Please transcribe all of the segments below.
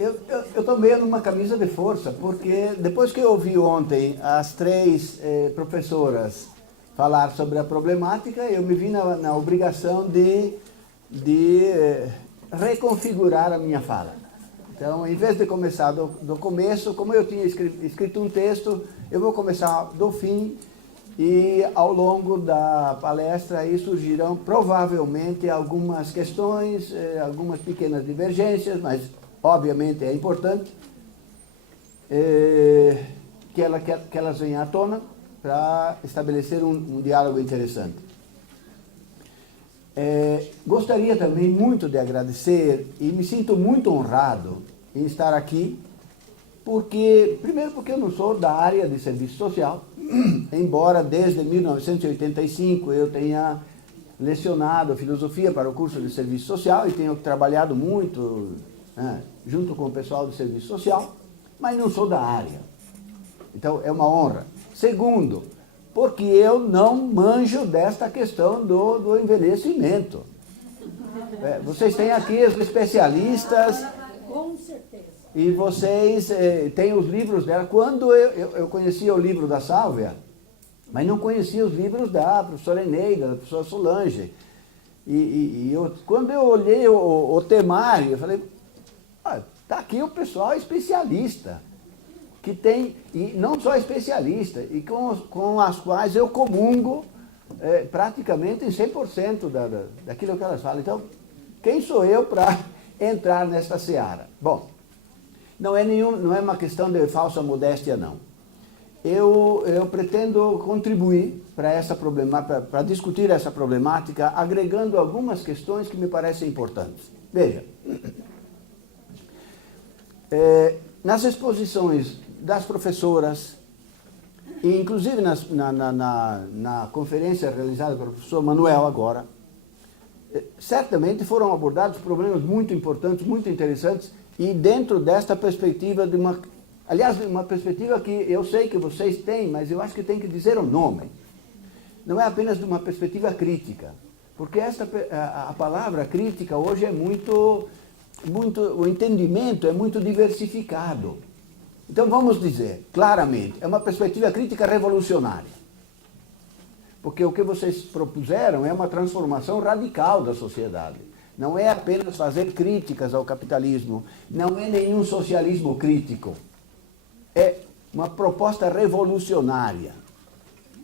Eu estou meio numa camisa de força, porque depois que eu ouvi ontem as três professoras falar sobre a problemática, eu me vi na obrigação de reconfigurar a minha fala. Então, em vez de começar do começo, como eu tinha escrito um texto, eu vou começar do fim e ao longo da palestra aí surgirão provavelmente algumas questões, algumas pequenas divergências, mas obviamente é importante que elas venham à tona para estabelecer um diálogo interessante. Gostaria também muito de agradecer e me sinto muito honrado em estar aqui, primeiro porque eu não sou da área de serviço social, embora desde 1985 eu tenha lecionado filosofia para o curso de serviço social e tenho trabalhado muito junto com o pessoal do serviço social, mas não sou da área. Então é uma honra. Segundo, porque eu não manjo desta questão do envelhecimento. Vocês têm aqui os especialistas. Com certeza. E vocês têm os livros dela. Quando eu conhecia o livro da Sálvia, mas não conhecia os livros da professora Eneida, da professora Solange. Quando eu olhei o temário, eu falei, está aqui o pessoal especialista, que tem, e não só especialista, e com as quais eu comungo praticamente em 100% daquilo que elas falam. Então, quem sou eu para entrar nesta seara? Bom, não é uma questão de falsa modéstia, não. Eu pretendo contribuir para discutir essa problemática, agregando algumas questões que me parecem importantes. Veja, nas exposições das professoras, e inclusive na conferência realizada pelo professor Manuel agora, certamente foram abordados problemas muito importantes, muito interessantes, e dentro desta perspectiva de uma perspectiva que eu sei que vocês têm, mas eu acho que tem que dizer o nome. Não é apenas de uma perspectiva crítica, porque a palavra crítica hoje é o entendimento é muito diversificado. Então vamos dizer, claramente, é uma perspectiva crítica revolucionária. Porque o que vocês propuseram é uma transformação radical da sociedade. Não é apenas fazer críticas ao capitalismo, não é nenhum socialismo crítico. É uma proposta revolucionária.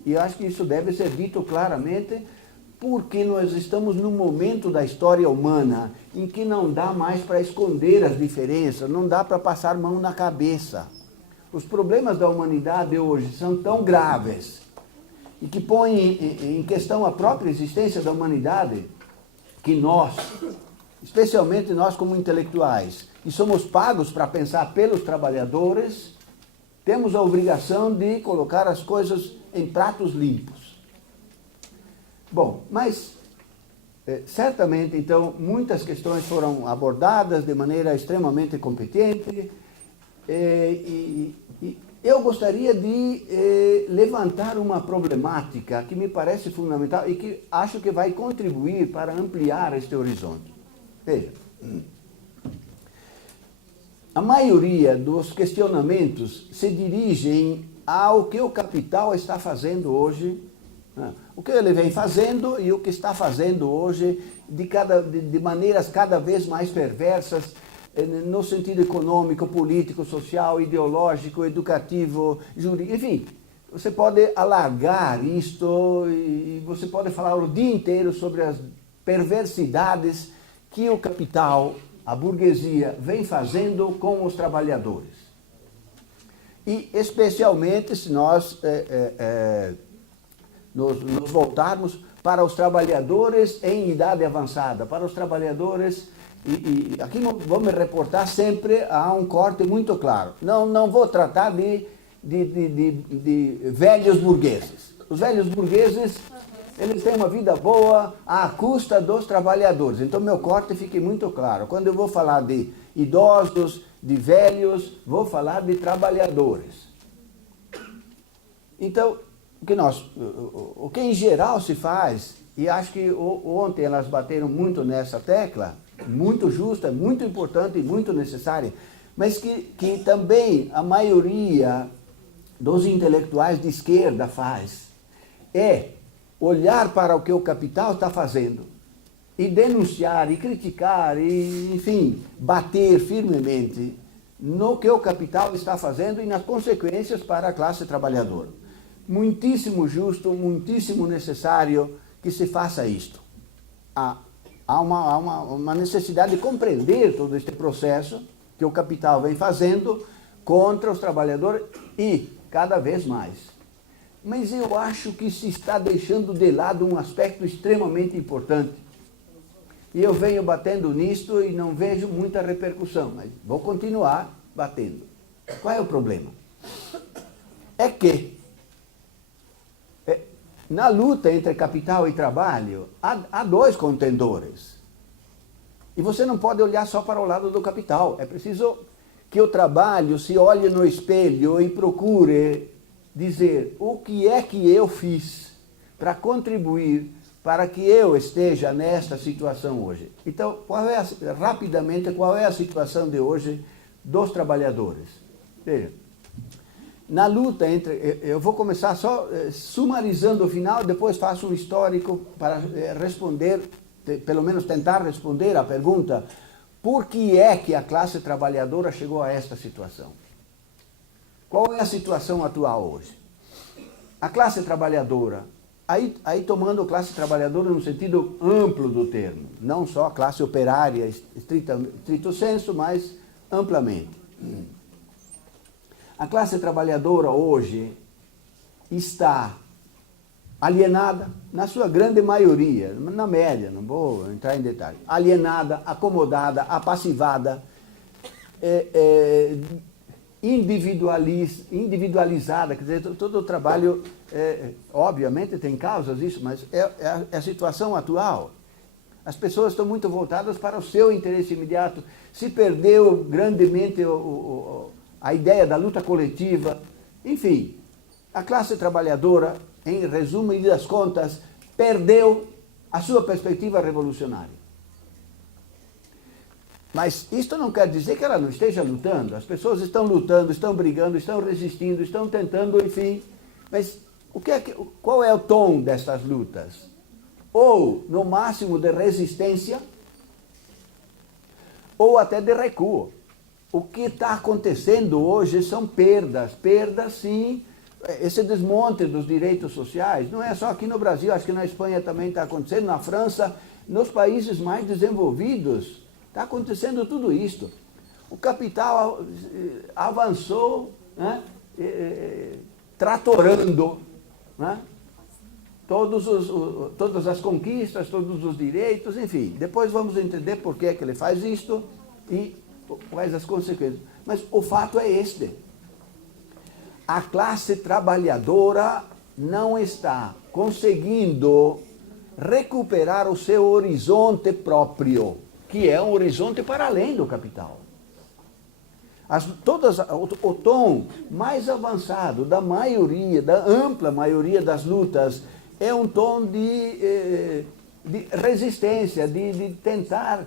E eu acho que isso deve ser dito claramente, porque nós estamos num momento da história humana em que não dá mais para esconder as diferenças, não dá para passar mão na cabeça. Os problemas da humanidade hoje são tão graves e que põem em questão a própria existência da humanidade, que nós, especialmente nós como intelectuais, que somos pagos para pensar pelos trabalhadores, temos a obrigação de colocar as coisas em pratos limpos. Bom, mas certamente, então, muitas questões foram abordadas de maneira extremamente competente, e eu gostaria de levantar uma problemática que me parece fundamental e que acho que vai contribuir para ampliar este horizonte. Veja, a maioria dos questionamentos se dirigem ao que o capital está fazendo hoje, né? O que ele vem fazendo e o que está fazendo hoje de maneiras cada vez mais perversas, no sentido econômico, político, social, ideológico, educativo, jurídico, enfim. Você pode alargar isto e você pode falar o dia inteiro sobre as perversidades que o capital, a burguesia, vem fazendo com os trabalhadores. E especialmente se nós nos voltarmos para os trabalhadores em idade avançada, para os trabalhadores. E aqui vou me reportar sempre a um corte muito claro. Não vou tratar de velhos burgueses. Os velhos burgueses, eles têm uma vida boa à custa dos trabalhadores. Então, meu corte fique muito claro. Quando eu vou falar de idosos, de velhos, vou falar de trabalhadores. Então, o que em geral se faz, e acho que ontem elas bateram muito nessa tecla, muito justa, muito importante e muito necessária, mas que também a maioria dos intelectuais de esquerda faz, é olhar para o que o capital está fazendo e denunciar, e criticar, e, enfim, bater firmemente no que o capital está fazendo e nas consequências para a classe trabalhadora. Muitíssimo justo, muitíssimo necessário que se faça isto. Há uma necessidade de compreender todo este processo que o capital vem fazendo contra os trabalhadores e cada vez mais. Mas eu acho que se está deixando de lado um aspecto extremamente importante. E eu venho batendo nisto e não vejo muita repercussão, mas vou continuar batendo. Qual é o problema? É que na luta entre capital e trabalho, há dois contendores. E você não pode olhar só para o lado do capital. É preciso que o trabalho se olhe no espelho e procure dizer o que é que eu fiz para contribuir para que eu esteja nesta situação hoje. Então, rapidamente, qual é a situação de hoje dos trabalhadores? Veja, na luta entre... Eu vou começar só sumarizando o final, depois faço um histórico para responder, pelo menos tentar responder à pergunta: por que é que a classe trabalhadora chegou a esta situação? Qual é a situação atual hoje? A classe trabalhadora, aí tomando a classe trabalhadora no sentido amplo do termo, não só a classe operária, estrito sensu, mas amplamente. A classe trabalhadora hoje está alienada, na sua grande maioria, na média, não vou entrar em detalhes, alienada, acomodada, apassivada, individualizada, quer dizer, todo o trabalho, obviamente tem causas isso, mas é a situação atual. As pessoas estão muito voltadas para o seu interesse imediato, se perdeu grandemente a ideia da luta coletiva, enfim, a classe trabalhadora, em resumo e das contas, perdeu a sua perspectiva revolucionária. Mas isto não quer dizer que ela não esteja lutando. As pessoas estão lutando, estão brigando, estão resistindo, estão tentando, enfim. Mas qual é o tom destas lutas? Ou, no máximo, de resistência, ou até de recuo. O que está acontecendo hoje são perdas, sim, esse desmonte dos direitos sociais. Não é só aqui no Brasil, acho que na Espanha também está acontecendo, na França, nos países mais desenvolvidos. Está acontecendo tudo isto. O capital avançou, né, tratorando, né, todas as conquistas, todos os direitos, enfim. Depois vamos entender por que ele faz isto e quais as consequências. Mas o fato é este. A classe trabalhadora não está conseguindo recuperar o seu horizonte próprio, que é um horizonte para além do capital. O tom mais avançado da maioria, da ampla maioria das lutas, é um tom de resistência, de tentar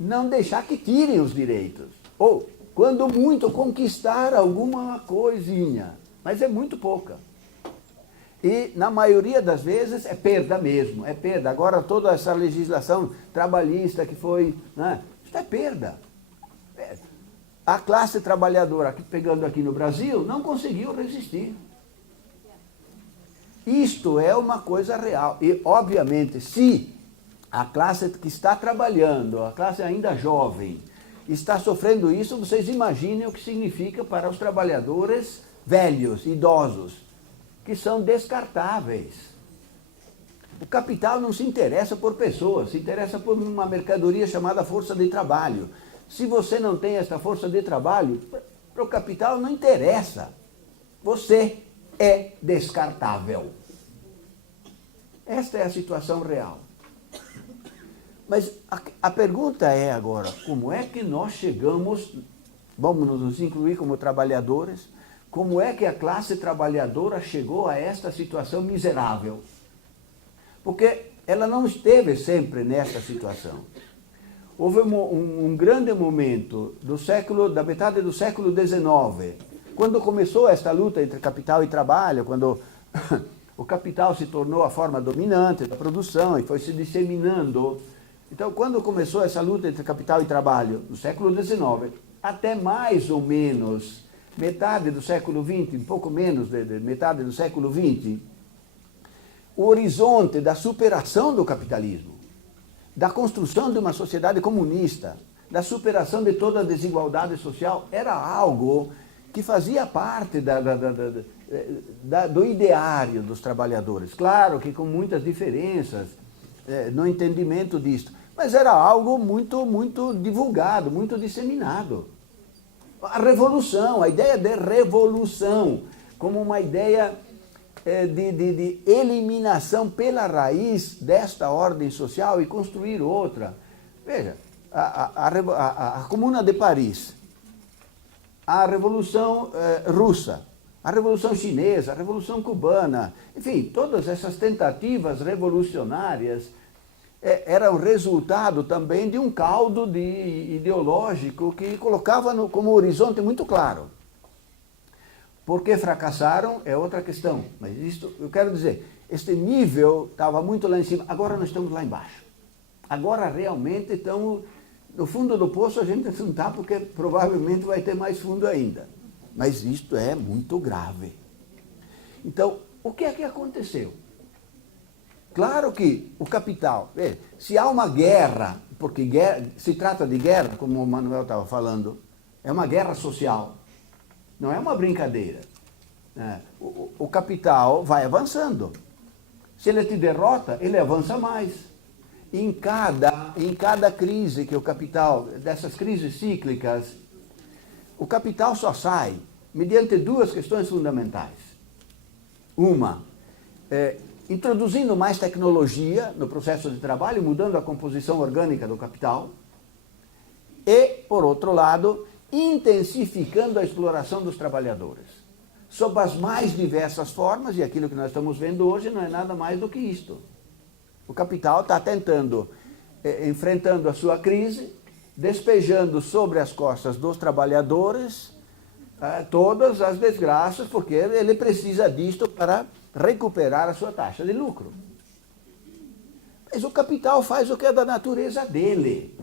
não deixar que tirem os direitos. Ou, quando muito, conquistar alguma coisinha, mas é muito pouca. E, na maioria das vezes, é perda mesmo, é perda. Agora, toda essa legislação trabalhista que foi, né, isso é perda. A classe trabalhadora, pegando aqui no Brasil, não conseguiu resistir. Isto é uma coisa real. E, obviamente, se a classe que está trabalhando, a classe ainda jovem, está sofrendo isso, vocês imaginem o que significa para os trabalhadores velhos, idosos, que são descartáveis. O capital não se interessa por pessoas, se interessa por uma mercadoria chamada força de trabalho. Se você não tem essa força de trabalho, para o capital não interessa. Você é descartável. Esta é a situação real. Mas a pergunta é agora, como é que nós chegamos, vamos nos incluir como trabalhadores, como é que a classe trabalhadora chegou a esta situação miserável? Porque ela não esteve sempre nessa situação. houve um grande momento da metade do século XIX, quando começou esta luta entre capital e trabalho, quando o capital se tornou a forma dominante da produção e foi se disseminando. Então, quando começou essa luta entre capital e trabalho, no século XIX, até mais ou menos metade do século XX, um pouco menos de metade do século XX, o horizonte da superação do capitalismo, da construção de uma sociedade comunista, da superação de toda a desigualdade social, era algo que fazia parte do ideário dos trabalhadores. Claro que com muitas diferenças no entendimento disto, mas era algo muito, muito divulgado, muito disseminado. A revolução, a ideia de revolução, como uma ideia de eliminação pela raiz desta ordem social e construir outra. Veja, a Comuna de Paris, a Revolução Russa, a Revolução Chinesa, a Revolução Cubana, enfim, todas essas tentativas revolucionárias eram resultado também de um caldo ideológico que colocava como horizonte muito claro. Por que fracassaram é outra questão, mas isto, eu quero dizer, este nível estava muito lá em cima, agora nós estamos lá embaixo. Agora realmente estamos no fundo do poço, a gente não está, porque provavelmente vai ter mais fundo ainda. Mas isto é muito grave. Então, o que é que aconteceu? Claro que o capital, se há uma guerra, porque se trata de guerra, como o Manuel estava falando, é uma guerra social, não é uma brincadeira. O capital vai avançando. Se ele te derrota, ele avança mais. Em cada crise que o capital, dessas crises cíclicas, o capital só sai mediante duas questões fundamentais. Uma, introduzindo mais tecnologia no processo de trabalho, mudando a composição orgânica do capital, e, por outro lado, intensificando a exploração dos trabalhadores, sob as mais diversas formas, e aquilo que nós estamos vendo hoje não é nada mais do que isto. O capital está tentando, enfrentando a sua crise, despejando sobre as costas dos trabalhadores todas as desgraças, porque ele precisa disto para recuperar a sua taxa de lucro. Mas o capital faz o que é da natureza dele.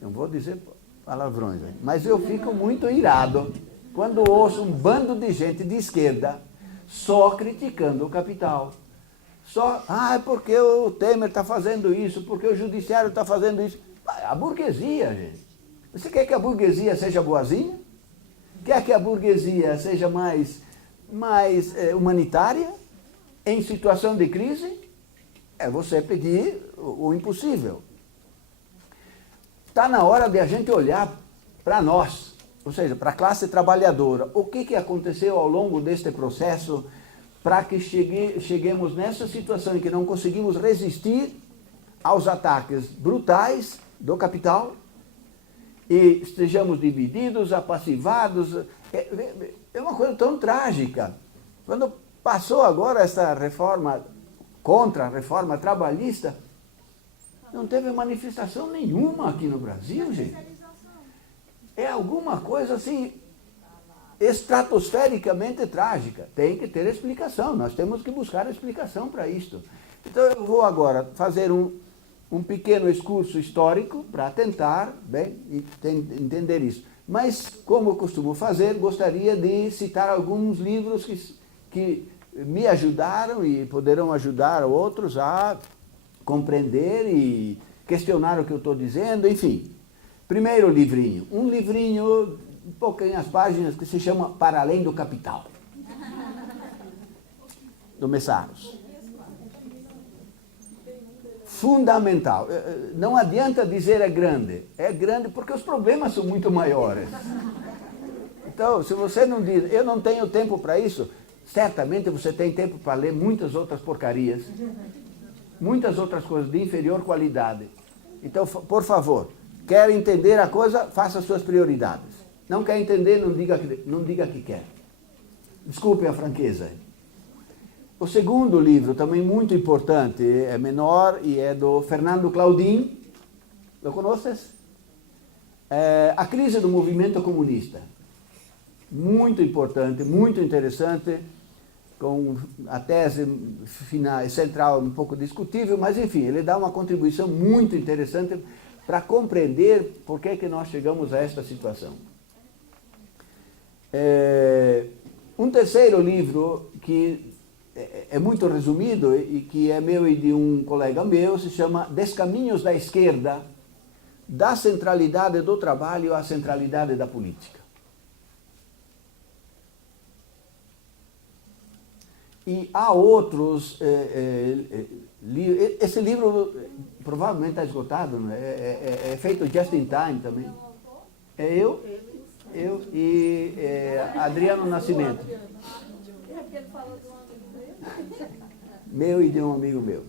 Não vou dizer palavrões, mas eu fico muito irado quando ouço um bando de gente de esquerda só criticando o capital. É porque o Temer está fazendo isso, porque o judiciário está fazendo isso. A burguesia, gente. Você quer que a burguesia seja boazinha? Quer que a burguesia seja mais humanitária? Em situação de crise? É você pedir o impossível. Está na hora de a gente olhar para nós, ou seja, para a classe trabalhadora. O que aconteceu ao longo deste processo para que cheguemos nessa situação em que não conseguimos resistir aos ataques brutais do capital e estejamos divididos, apassivados. É uma coisa tão trágica. Quando passou agora essa reforma, contra a reforma trabalhista, não teve manifestação nenhuma aqui no Brasil, gente. É alguma coisa assim estratosfericamente trágica. Tem que ter explicação, nós temos que buscar explicação para isto. Então eu vou agora fazer um pequeno excurso histórico para tentar entender isso. Mas, como eu costumo fazer, gostaria de citar alguns livros que me ajudaram e poderão ajudar outros a compreender e questionar o que eu estou dizendo, enfim. Primeiro livrinho, um livrinho, pouquinhas páginas, que se chama Para Além do Capital, do Messaros. Fundamental. Não adianta dizer é grande porque os problemas são muito maiores. Então, se você não diz, eu não tenho tempo para isso, certamente você tem tempo para ler muitas outras porcarias, muitas outras coisas de inferior qualidade. Então, por favor, quer entender a coisa, faça as suas prioridades. Não quer entender, não diga que quer. Desculpem a franqueza. O segundo livro, também muito importante, é menor e é do Fernando Claudin. Lo conheces? A crise do movimento comunista. Muito importante, muito interessante, com a tese final, central um pouco discutível, mas enfim, ele dá uma contribuição muito interessante para compreender por que nós chegamos a esta situação. Um terceiro livro que é muito resumido e que é meu e de um colega meu, se chama Descaminhos da Esquerda, da centralidade do trabalho à centralidade da política. E há outros livros. Esse livro provavelmente está esgotado, né? É feito just in time também. É eu e Adriano Nascimento. Meu e de um amigo meu.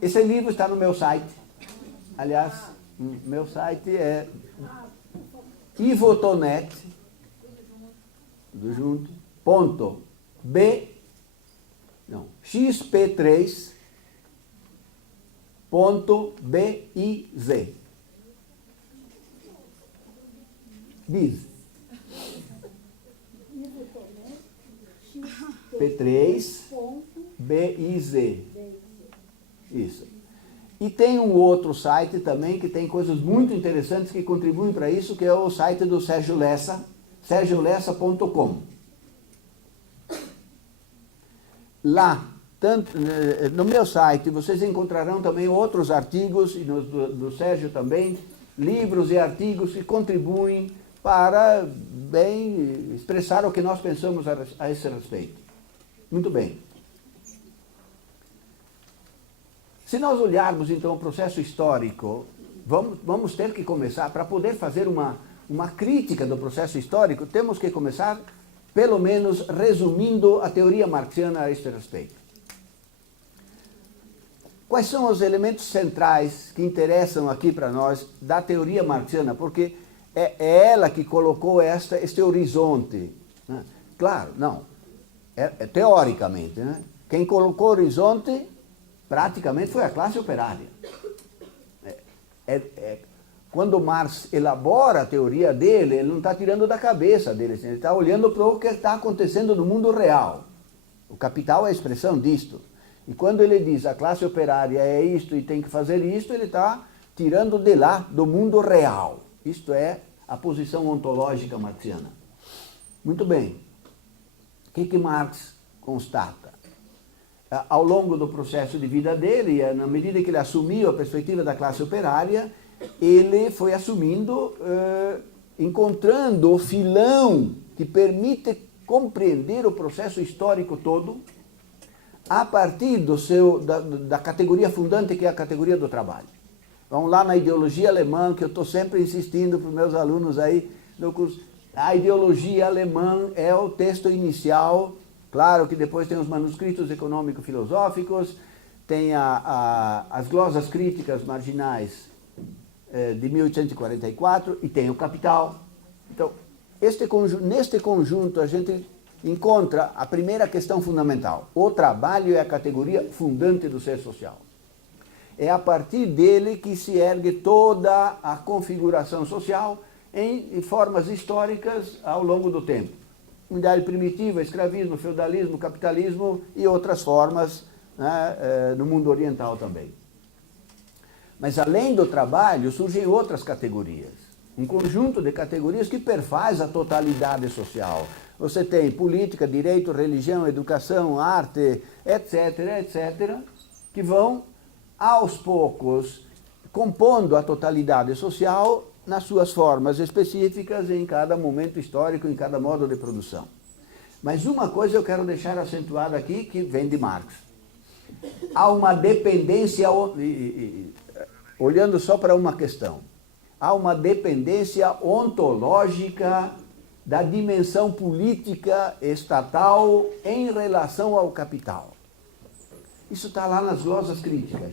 Esse livro está no meu site. Aliás, meu site é ivotonet, tudo junto, xp3.biz. Biz. P3BIZ. Isso. E tem um outro site também que tem coisas muito interessantes que contribuem para isso, que é o site do Sérgio Lessa, sergiolessa.com. Lá, tanto, no meu site, vocês encontrarão também outros artigos, e do Sérgio também, livros e artigos que contribuem para bem expressar o que nós pensamos a esse respeito. Muito bem. Se nós olharmos então o processo histórico, vamos ter que começar, para poder fazer uma crítica do processo histórico, temos que começar, pelo menos, resumindo a teoria marxiana a este respeito. Quais são os elementos centrais que interessam aqui para nós da teoria marxiana? Porque é ela que colocou este horizonte. Né? Claro, não. Teoricamente, né? Quem colocou o horizonte praticamente foi a classe operária. Quando Marx elabora a teoria dele, ele não está tirando da cabeça dele, ele está olhando para o que está acontecendo no mundo real. O capital é a expressão disto. E quando ele diz a classe operária é isto e tem que fazer isto, ele está tirando de lá, do mundo real. Isto é a posição ontológica marxiana. Muito bem. O que Marx constata? Ao longo do processo de vida dele, na medida que ele assumiu a perspectiva da classe operária, ele foi assumindo, encontrando o filão que permite compreender o processo histórico todo a partir da categoria fundante, que é a categoria do trabalho. Vamos lá na ideologia alemã, que eu estou sempre insistindo para os meus alunos aí no curso. A ideologia alemã é o texto inicial, claro que depois tem os manuscritos econômico-filosóficos, tem as glosas críticas marginais de 1844 e tem o Capital. Então, neste conjunto a gente encontra a primeira questão fundamental. O trabalho é a categoria fundante do ser social. É a partir dele que se ergue toda a configuração social em formas históricas ao longo do tempo. Unidade primitiva, escravismo, feudalismo, capitalismo e outras formas, né, no mundo oriental também. Mas além do trabalho surgem outras categorias. Um conjunto de categorias que perfaz a totalidade social. Você tem política, direito, religião, educação, arte, etc., etc., que vão, aos poucos, compondo a totalidade social nas suas formas específicas em cada momento histórico, em cada modo de produção. Mas uma coisa eu quero deixar acentuada aqui, que vem de Marx. Há uma dependência, olhando só para uma questão, há uma dependência ontológica da dimensão política estatal em relação ao capital. Isso está lá nas glosas críticas.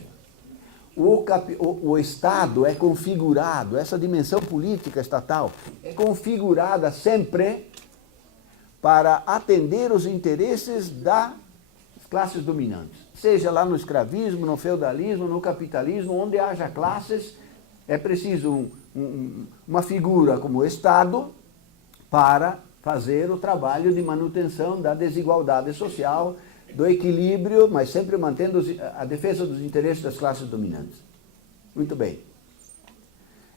O Estado é configurado, essa dimensão política estatal é configurada sempre para atender os interesses das classes dominantes. Seja lá no escravismo, no feudalismo, no capitalismo, onde haja classes, é preciso uma figura como o Estado para fazer o trabalho de manutenção da desigualdade social, do equilíbrio, mas sempre mantendo a defesa dos interesses das classes dominantes. Muito bem.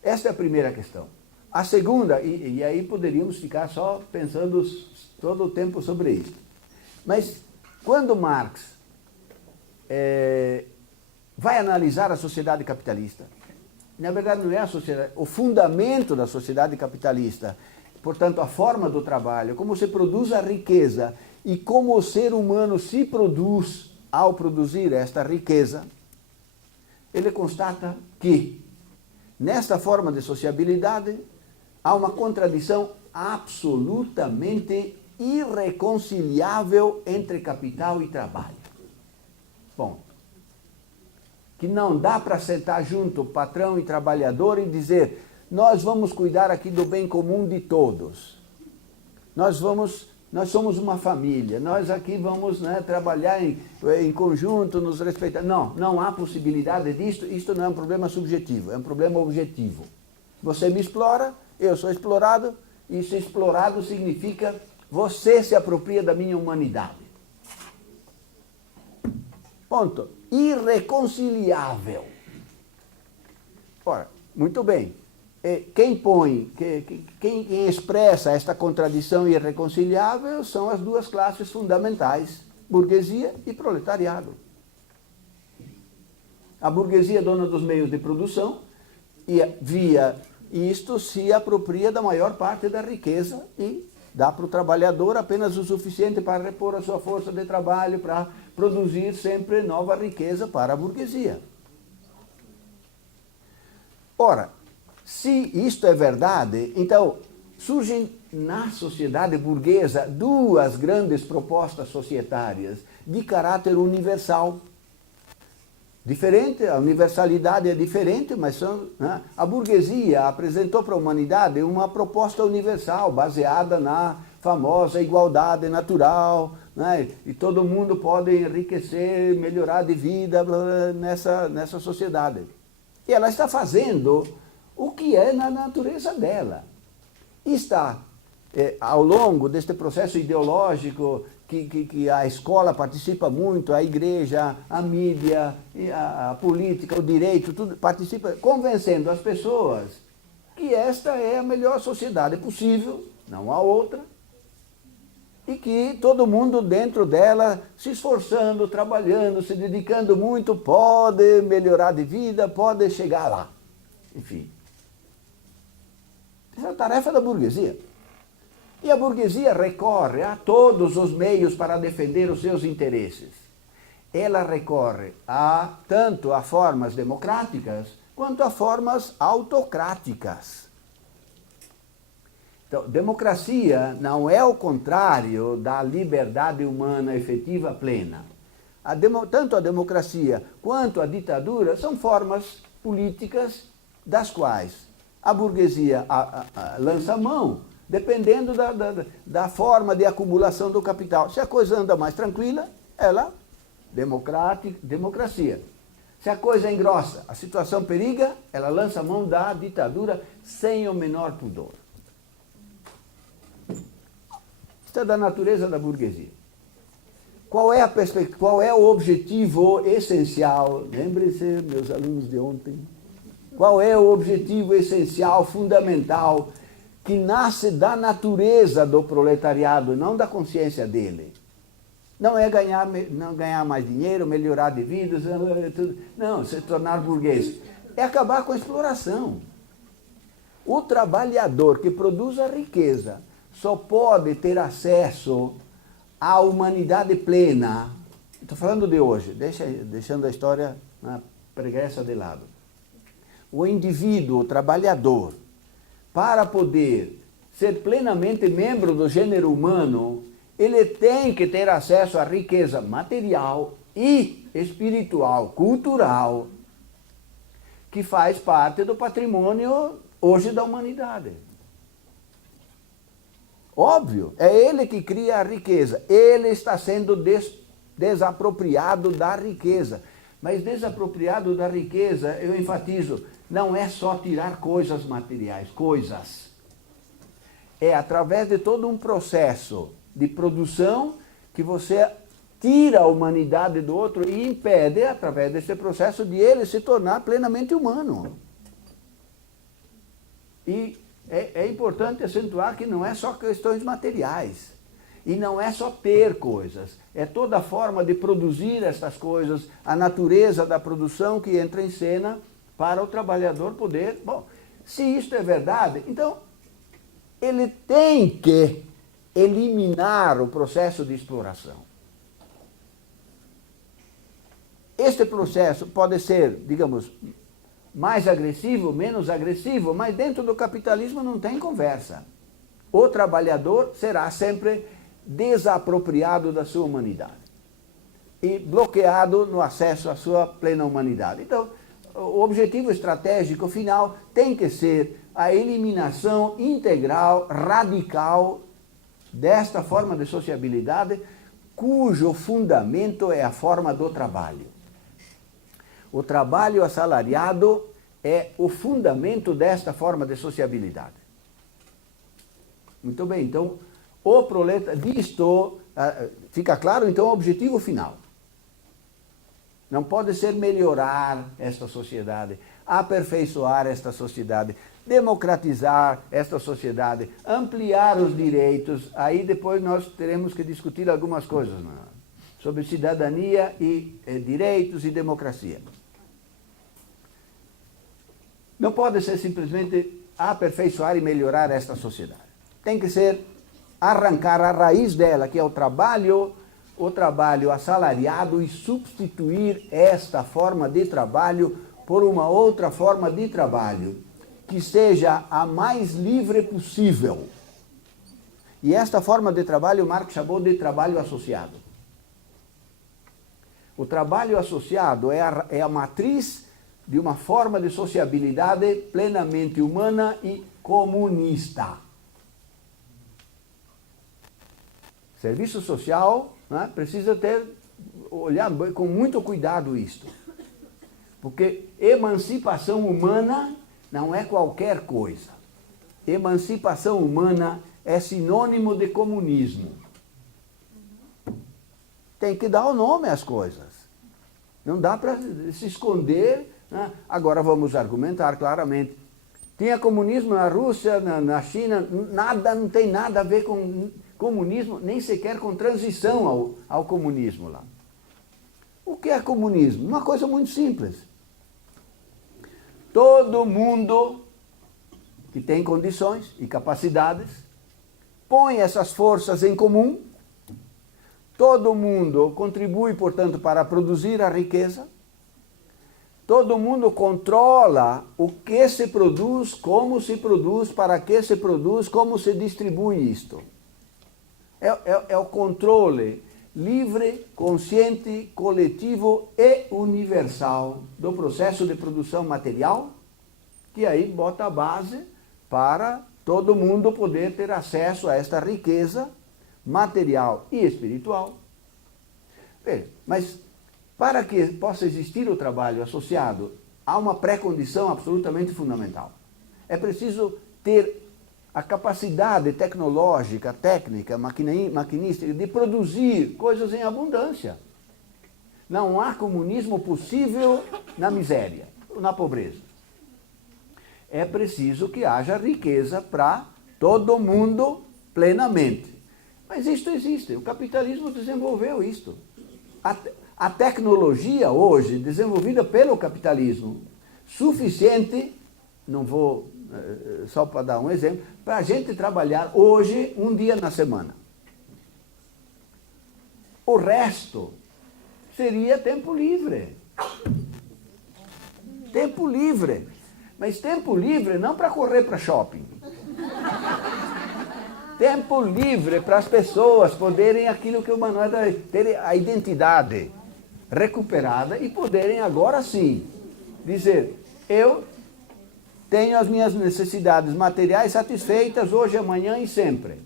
Esta é a primeira questão. A segunda, e aí poderíamos ficar só pensando todo o tempo sobre isso. Mas quando Marx vai analisar a sociedade capitalista, na verdade não é a sociedade, o fundamento da sociedade capitalista, portanto a forma do trabalho, como se produz a riqueza e como o ser humano se produz ao produzir esta riqueza, ele constata que nesta forma de sociabilidade há uma contradição absolutamente irreconciliável entre capital e trabalho. Ponto. Que não dá para sentar junto patrão e trabalhador e dizer: nós vamos cuidar aqui do bem comum de todos. Nós somos uma família, nós aqui vamos, né, trabalhar em conjunto, nos respeitar. Não, não há possibilidade disto, isto não é um problema subjetivo, é um problema objetivo. Você me explora, eu sou explorado, e ser explorado significa você se apropria da minha humanidade. Ponto. Irreconciliável. Ora, muito bem. Quem expressa esta contradição irreconciliável são as duas classes fundamentais, burguesia e proletariado. A burguesia é dona dos meios de produção e via isto se apropria da maior parte da riqueza e dá para o trabalhador apenas o suficiente para repor a sua força de trabalho, para produzir sempre nova riqueza para a burguesia. Ora, se isto é verdade, então surgem na sociedade burguesa duas grandes propostas societárias de caráter universal. Diferente, a universalidade é diferente, mas né, a burguesia apresentou para a humanidade uma proposta universal, baseada na famosa igualdade natural, né, e todo mundo pode enriquecer, melhorar de vida nessa sociedade. E ela está fazendo o que é na natureza dela. Está, ao longo deste processo ideológico, que a escola participa muito, a igreja, a mídia, a política, o direito, tudo participa, convencendo as pessoas que esta é a melhor sociedade possível, não há outra, e que todo mundo dentro dela, se esforçando, trabalhando, se dedicando muito, pode melhorar de vida, pode chegar lá. Enfim. Essa é a tarefa da burguesia. E a burguesia recorre a todos os meios para defender os seus interesses. Ela recorre tanto a formas democráticas quanto a formas autocráticas. Então, democracia não é o contrário da liberdade humana efetiva plena. Tanto a democracia quanto a ditadura são formas políticas das quais a burguesia lança mão, dependendo da forma de acumulação do capital. Se a coisa anda mais tranquila, ela, democracia. Se a coisa engrossa, a situação periga, ela lança mão da ditadura sem o menor pudor. Isto é da natureza da burguesia. Qual é a perspectiva, qual é o objetivo essencial? Lembrem-se, meus alunos de ontem. Qual é o objetivo essencial, fundamental, que nasce da natureza do proletariado, não da consciência dele? Não é não ganhar mais dinheiro, melhorar de vida, não, se tornar burguês. É acabar com a exploração. O trabalhador que produz a riqueza só pode ter acesso à humanidade plena. Estou falando de hoje, deixando a história pregressa de lado. O indivíduo, o trabalhador, para poder ser plenamente membro do gênero humano, ele tem que ter acesso à riqueza material e espiritual, cultural, que faz parte do patrimônio hoje da humanidade. Óbvio, é ele que cria a riqueza. Ele está sendo desapropriado da riqueza. Mas desapropriado da riqueza, eu enfatizo, não é só tirar coisas materiais, coisas. É através de todo um processo de produção que você tira a humanidade do outro e impede, através desse processo, de ele se tornar plenamente humano. E é importante acentuar que não é só questões materiais. E não é só ter coisas. É toda a forma de produzir essas coisas, a natureza da produção que entra em cena para o trabalhador poder... Bom, se isso é verdade, então ele tem que eliminar o processo de exploração. Este processo pode ser, digamos, mais agressivo, menos agressivo, mas dentro do capitalismo não tem conversa. O trabalhador será sempre desapropriado da sua humanidade e bloqueado no acesso à sua plena humanidade. Então, o objetivo estratégico final tem que ser a eliminação integral, radical, desta forma de sociabilidade, cujo fundamento é a forma do trabalho. O trabalho assalariado é o fundamento desta forma de sociabilidade. Muito bem, então, o disto fica claro, então, o objetivo final. Não pode ser melhorar esta sociedade, aperfeiçoar esta sociedade, democratizar esta sociedade, ampliar os direitos. Aí depois nós teremos que discutir algumas coisas sobre cidadania e direitos e democracia. Não pode ser simplesmente aperfeiçoar e melhorar esta sociedade. Tem que ser arrancar a raiz dela, que é o trabalho assalariado, e substituir esta forma de trabalho por uma outra forma de trabalho, que seja a mais livre possível. E esta forma de trabalho Marx chamou de trabalho associado. O trabalho associado é a matriz de uma forma de sociabilidade plenamente humana e comunista. Serviço social, né, precisa olhar com muito cuidado isto. Porque emancipação humana não é qualquer coisa. Emancipação humana é sinônimo de comunismo. Tem que dar o nome às coisas. Não dá para se esconder. Né? Agora vamos argumentar claramente. Tinha comunismo na Rússia, na China, não tem nada a ver com comunismo, nem sequer com transição ao comunismo lá. O que é comunismo? Uma coisa muito simples. Todo mundo que tem condições e capacidades põe essas forças em comum, todo mundo contribui, portanto, para produzir a riqueza, todo mundo controla o que se produz, como se produz, para que se produz, como se distribui isto. É o controle livre, consciente, coletivo e universal do processo de produção material, que aí bota a base para todo mundo poder ter acesso a esta riqueza material e espiritual. Veja, mas para que possa existir o trabalho associado, há uma pré-condição absolutamente fundamental. É preciso ter a capacidade tecnológica, técnica, maquinística de produzir coisas em abundância. Não há comunismo possível na miséria, na pobreza. É preciso que haja riqueza para todo mundo plenamente. Mas isto existe, o capitalismo desenvolveu isto. A tecnologia hoje, desenvolvida pelo capitalismo, suficiente, não vou, só para dar um exemplo, para a gente trabalhar hoje um dia na semana. O resto seria tempo livre. Tempo livre. Mas tempo livre não para correr para shopping. Tempo livre para as pessoas poderem aquilo que o Manuel ter a identidade recuperada e poderem agora sim dizer, eu tenho as minhas necessidades materiais satisfeitas hoje, amanhã e sempre.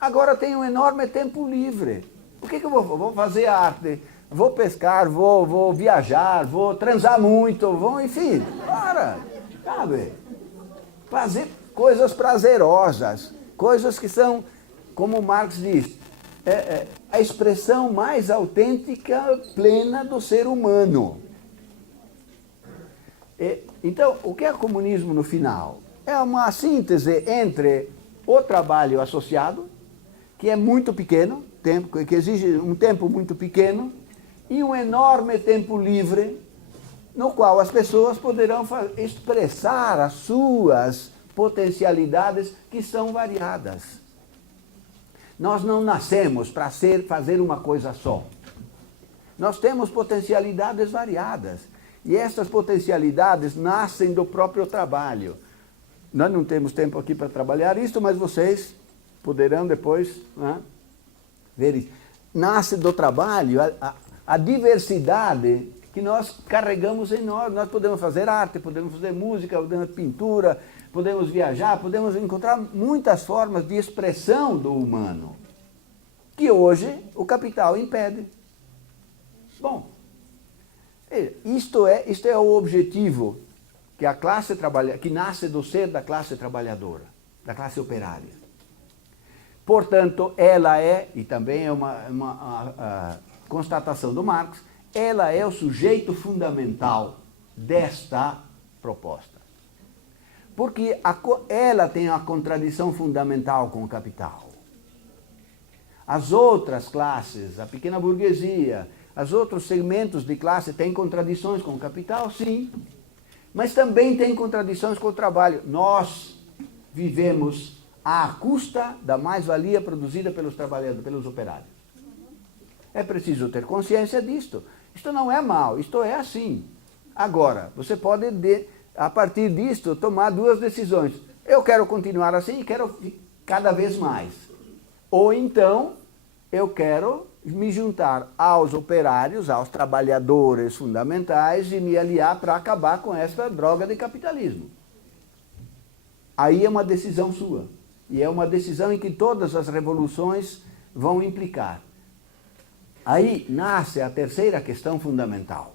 agora tem um enorme tempo livre. O que eu vou fazer arte? Vou pescar, vou viajar, vou transar muito, enfim, para, sabe? Fazer coisas prazerosas, coisas que são, como Marx diz, a expressão mais autêntica, plena do ser humano. Então, o que é comunismo no final? É uma síntese entre o trabalho associado, que é muito pequeno, que exige um tempo muito pequeno, e um enorme tempo livre, no qual as pessoas poderão expressar as suas potencialidades, que são variadas. Nós não nascemos para fazer uma coisa só. Nós temos potencialidades variadas. E essas potencialidades nascem do próprio trabalho. Nós não temos tempo aqui para trabalhar isso, mas vocês poderão depois, né, ver isso. Nasce do trabalho a diversidade que nós carregamos em nós. Nós podemos fazer arte, podemos fazer música, podemos pintura, podemos viajar, podemos encontrar muitas formas de expressão do humano, que hoje o capital impede. Bom, isto é o objetivo que a classe trabalhadora, que nasce do ser da classe trabalhadora, da classe operária. Portanto, ela é, e também é uma constatação do Marx, ela é o sujeito fundamental desta proposta. Porque ela tem a contradição fundamental com o capital. As outras classes, a pequena burguesia, os outros segmentos de classe têm contradições com o capital, sim, mas também têm contradições com o trabalho. Nós vivemos à custa da mais-valia produzida pelos trabalhadores, pelos operários. É preciso ter consciência disto. Isto não é mal, isto é assim. Agora, você pode, a partir disto, tomar duas decisões. Eu quero continuar assim e quero cada vez mais. Ou então, eu quero me juntar aos operários, aos trabalhadores fundamentais e me aliar para acabar com essa droga de capitalismo. Aí é uma decisão sua. E é uma decisão em que todas as revoluções vão implicar. Aí nasce a terceira questão fundamental.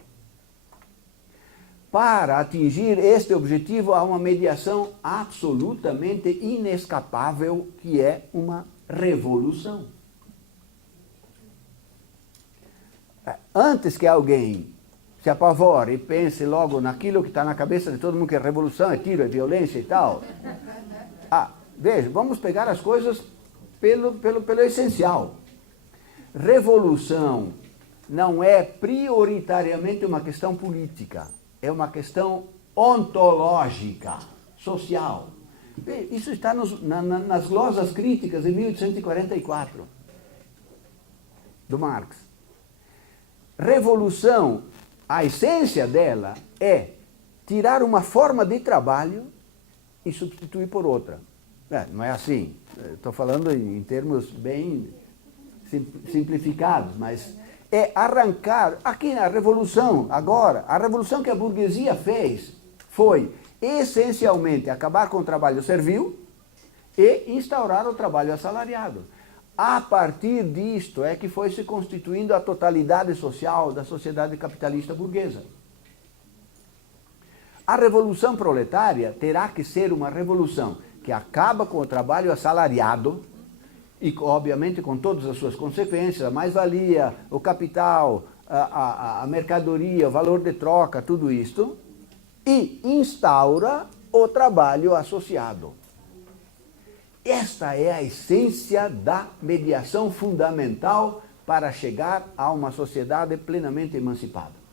Para atingir este objetivo, há uma mediação absolutamente inescapável, que é uma revolução. Antes que alguém se apavore e pense logo naquilo que está na cabeça de todo mundo, que é revolução, é tiro, é violência e tal. Veja, vamos pegar as coisas pelo essencial. Revolução não é prioritariamente uma questão política, é uma questão ontológica, social. Isso está nas glosas críticas de 1844, do Marx. Revolução, a essência dela é tirar uma forma de trabalho e substituir por outra. Não é assim, estou falando em termos bem simplificados, mas é arrancar, aqui na Revolução, agora, a revolução que a burguesia fez foi essencialmente acabar com o trabalho servil e instaurar o trabalho assalariado. A partir disto é que foi se constituindo a totalidade social da sociedade capitalista burguesa. A revolução proletária terá que ser uma revolução que acaba com o trabalho assalariado e, obviamente, com todas as suas consequências, a mais-valia, o capital, a mercadoria, o valor de troca, tudo isto, e instaura o trabalho associado. Esta é a essência da mediação fundamental para chegar a uma sociedade plenamente emancipada.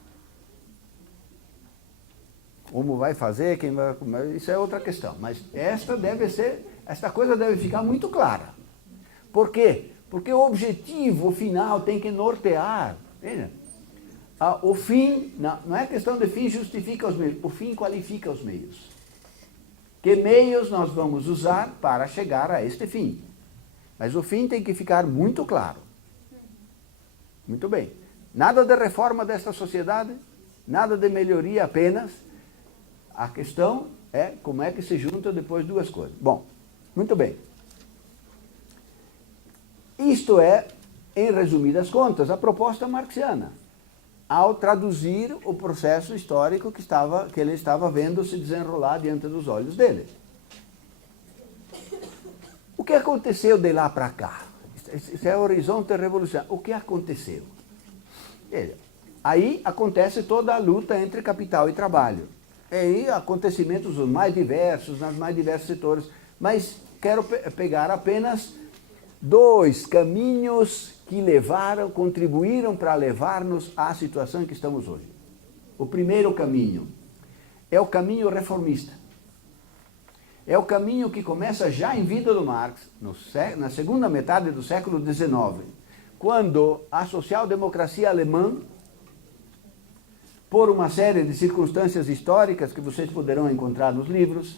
Como vai fazer, quem vai, isso é outra questão, mas esta coisa deve ficar muito clara. Por quê? Porque o objetivo final tem que nortear. Veja, o fim, não é questão de fim justifica os meios, o fim qualifica os meios. Que meios nós vamos usar para chegar a este fim? Mas o fim tem que ficar muito claro. Muito bem. Nada de reforma desta sociedade, nada de melhoria apenas. A questão é como é que se juntam depois duas coisas. Bom, muito bem. Isto é, em resumidas contas, a proposta marxiana, ao traduzir o processo histórico que ele estava vendo se desenrolar diante dos olhos dele. O que aconteceu de lá para cá? Isso é o horizonte revolucionário. O que aconteceu? Aí acontece toda a luta entre capital e trabalho. E aí acontecimentos os mais diversos, nas mais diversos setores. Mas quero pegar apenas 2 caminhos que contribuíram para levar-nos à situação em que estamos hoje. O primeiro caminho é o caminho reformista. É o caminho que começa já em vida do Marx, na segunda metade do século XIX, quando a social-democracia alemã, por uma série de circunstâncias históricas que vocês poderão encontrar nos livros,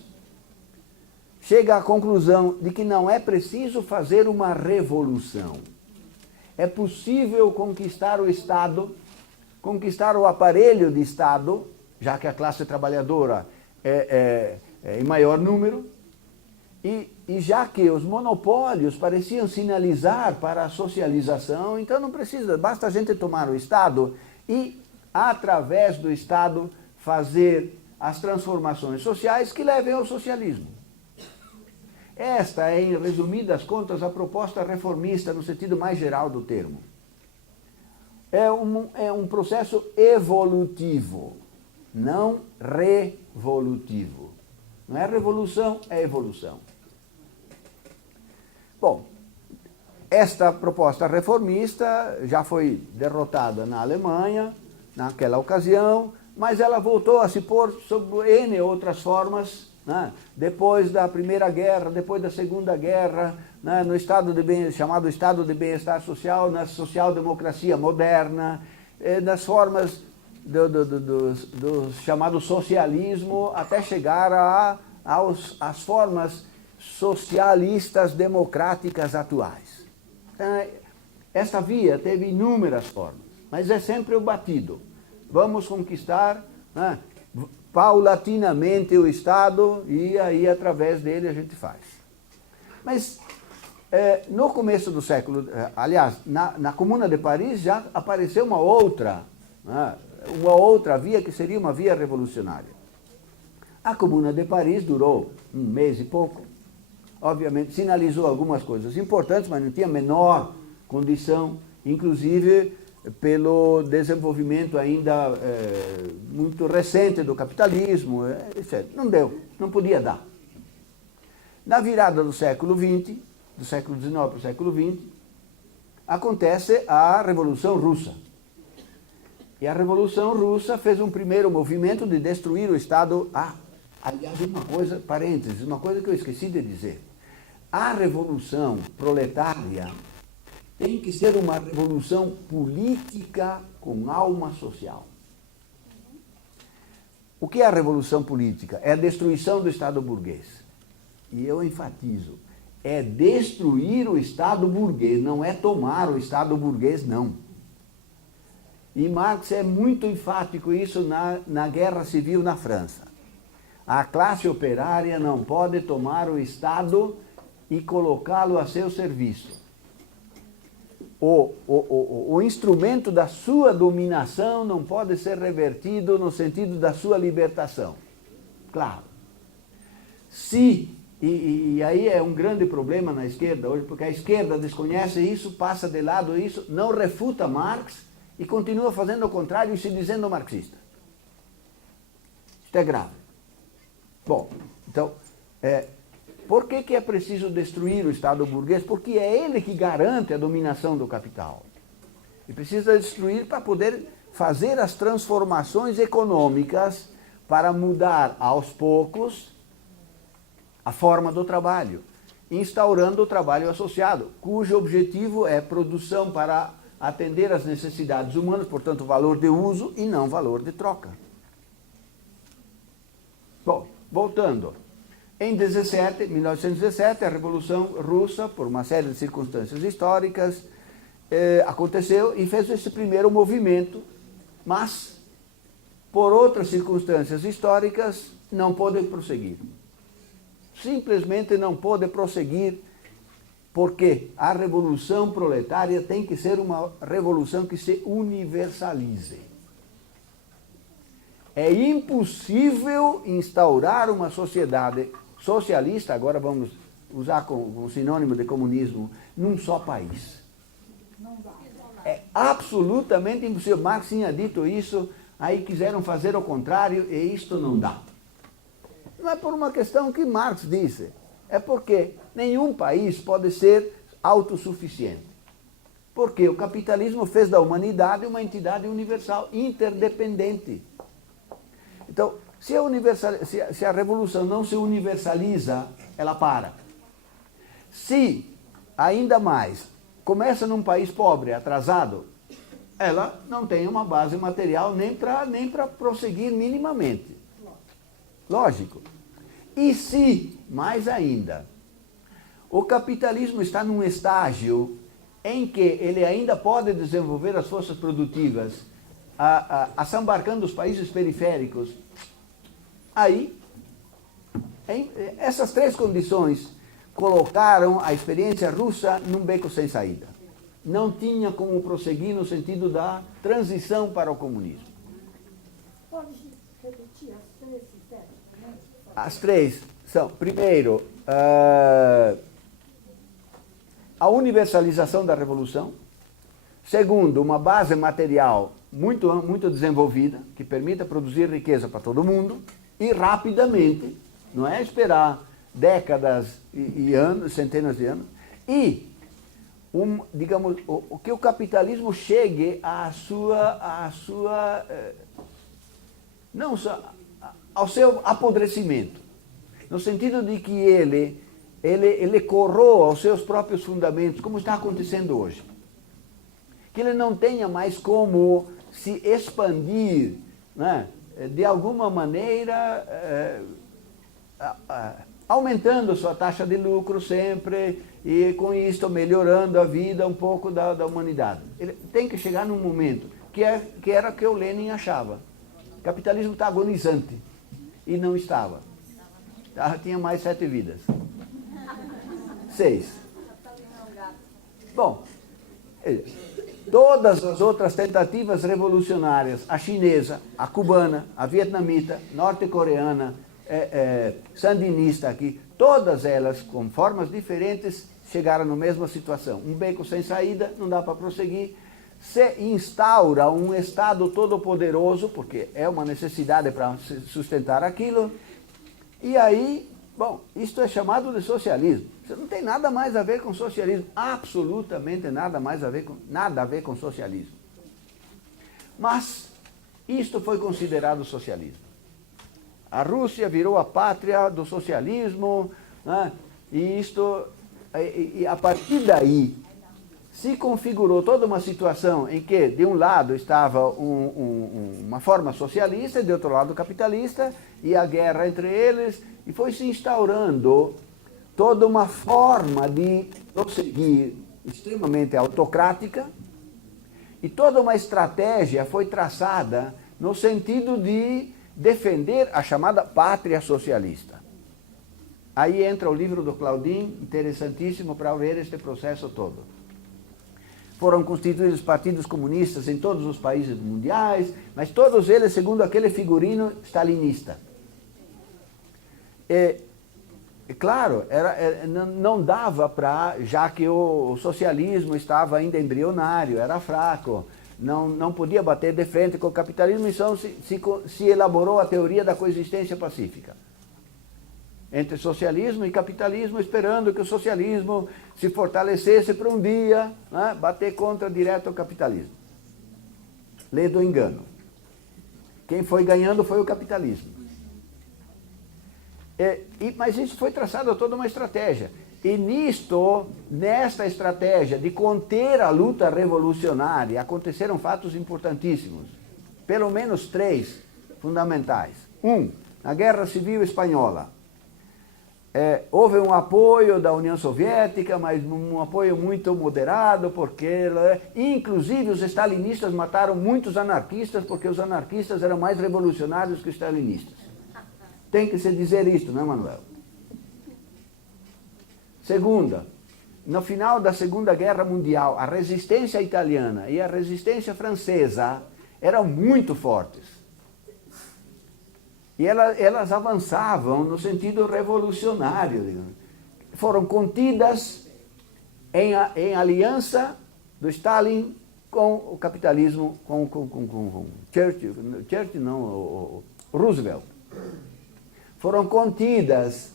chega à conclusão de que não é preciso fazer uma revolução. É possível conquistar o Estado, conquistar o aparelho de Estado, já que a classe trabalhadora é em maior número, e já que os monopólios pareciam sinalizar para a socialização, então não precisa, basta a gente tomar o Estado e, através do Estado, fazer as transformações sociais que levem ao socialismo. Esta é, em resumidas contas, a proposta reformista no sentido mais geral do termo. É um processo evolutivo, não revolutivo. Não é revolução, é evolução. Bom, esta proposta reformista já foi derrotada na Alemanha, naquela ocasião, mas ela voltou a se pôr sob N outras formas, né? Depois da Primeira Guerra, depois da Segunda Guerra, né? No chamado Estado de Bem-Estar Social, na social-democracia moderna, nas formas do chamado socialismo, até chegar às formas socialistas democráticas atuais. Esta via teve inúmeras formas, mas é sempre o batido. Vamos conquistar, né, paulatinamente o Estado e aí através dele a gente faz. Mas no começo do século, aliás, na Comuna de Paris já apareceu uma outra via que seria uma via revolucionária. A Comuna de Paris durou 1 mês e pouco. Obviamente sinalizou algumas coisas importantes, mas não tinha a menor condição, inclusive pelo desenvolvimento ainda muito recente do capitalismo, etc. Não deu, não podia dar. Na virada do século XX, do século XIX para o século XX, acontece a Revolução Russa. E a Revolução Russa fez um primeiro movimento de destruir o Estado. Aliás, uma coisa, parênteses, uma coisa que eu esqueci de dizer. A revolução proletária tem que ser uma revolução política com alma social. O que é a revolução política? É a destruição do Estado burguês. E eu enfatizo, é destruir o Estado burguês, não é tomar o Estado burguês, não. E Marx é muito enfático isso na Guerra Civil na França. A classe operária não pode tomar o Estado e colocá-lo a seu serviço. O instrumento da sua dominação não pode ser revertido no sentido da sua libertação. Claro. E aí é um grande problema na esquerda hoje, porque a esquerda desconhece isso, passa de lado isso, não refuta Marx e continua fazendo o contrário e se dizendo marxista. Isto é grave. Bom, então, por que é preciso destruir o Estado burguês? Porque é ele que garante a dominação do capital. E precisa destruir para poder fazer as transformações econômicas para mudar aos poucos a forma do trabalho, instaurando o trabalho associado, cujo objetivo é produção para atender às necessidades humanas, portanto, valor de uso e não valor de troca. Bom, voltando. Em 1917, a Revolução Russa, por uma série de circunstâncias históricas, aconteceu e fez esse primeiro movimento, mas, por outras circunstâncias históricas, não pôde prosseguir. Simplesmente não pôde prosseguir Porque a revolução proletária tem que ser uma revolução que se universalize. É impossível instaurar uma sociedade socialista, agora vamos usar como sinônimo de comunismo, num só país. É absolutamente impossível. Marx tinha dito isso, aí quiseram fazer o contrário e isto não dá. Não é por uma questão que Marx disse, é porque nenhum país pode ser autossuficiente. Porque o capitalismo fez da humanidade uma entidade universal, interdependente. Então, se a revolução não se universaliza, ela para. Se, ainda mais, começa num país pobre, atrasado, ela não tem uma base material nem para prosseguir minimamente. Lógico. E se, mais ainda, o capitalismo está num estágio em que ele ainda pode desenvolver as forças produtivas, assambarcando os países periféricos, aí, essas três condições colocaram a experiência russa num beco sem saída. Não tinha como prosseguir no sentido da transição para o comunismo. Pode repetir as três ideias? As três são, primeiro, a universalização da revolução. Segundo, uma base material muito desenvolvida, que permita produzir riqueza para todo mundo, e rapidamente, não é esperar décadas e anos, centenas de anos, e, digamos, que o capitalismo chegue não só ao seu apodrecimento, no sentido de que ele corroa os seus próprios fundamentos, como está acontecendo hoje. Que ele não tenha mais como se expandir, né, de alguma maneira, aumentando sua taxa de lucro sempre e com isso melhorando a vida um pouco da humanidade. Ele tem que chegar num momento que era o que o Lenin achava. O capitalismo está agonizante e não estava. Tinha mais 7 vidas. 6. Bom, todas as outras tentativas revolucionárias, a chinesa, a cubana, a vietnamita, norte-coreana, sandinista aqui, todas elas, com formas diferentes, chegaram na mesma situação. Um beco sem saída, não dá para prosseguir. Se instaura um Estado todo-poderoso, porque é uma necessidade para sustentar aquilo, e aí, bom, isto é chamado de socialismo. Isso não tem nada mais a ver com socialismo, absolutamente nada a ver com socialismo. Mas isto foi considerado socialismo. A Rússia virou a pátria do socialismo, né? E a partir daí se configurou toda uma situação em que, de um lado, estava uma forma socialista e, de outro lado, capitalista, e a guerra entre eles, e foi se instaurando toda uma forma de prosseguir extremamente autocrática, e toda uma estratégia foi traçada no sentido de defender a chamada pátria socialista. Aí entra o livro do Claudin, interessantíssimo para ver este processo todo. Foram constituídos partidos comunistas em todos os países mundiais, mas todos eles segundo aquele figurino stalinista. Claro, não dava para, já que o socialismo estava ainda embrionário, era fraco, não podia bater de frente com o capitalismo, então se elaborou a teoria da coexistência pacífica entre socialismo e capitalismo, esperando que o socialismo se fortalecesse para um dia, né, bater contra direto o capitalismo. Lei do engano. Quem foi ganhando foi o capitalismo. Mas isso foi traçado toda uma estratégia. E nesta estratégia de conter a luta revolucionária, aconteceram fatos importantíssimos. Pelo menos 3 fundamentais. Na Guerra Civil Espanhola, houve um apoio da União Soviética, mas um apoio muito moderado, porque, inclusive, os stalinistas mataram muitos anarquistas, porque os anarquistas eram mais revolucionários que os stalinistas. Tem que se dizer isto, não é, Manuel? Segunda, no final da Segunda Guerra Mundial, a resistência italiana e a resistência francesa eram muito fortes. E elas avançavam no sentido revolucionário, digamos. Foram contidas em aliança do Stalin com o capitalismo, com Churchill não, o Roosevelt. Foram contidos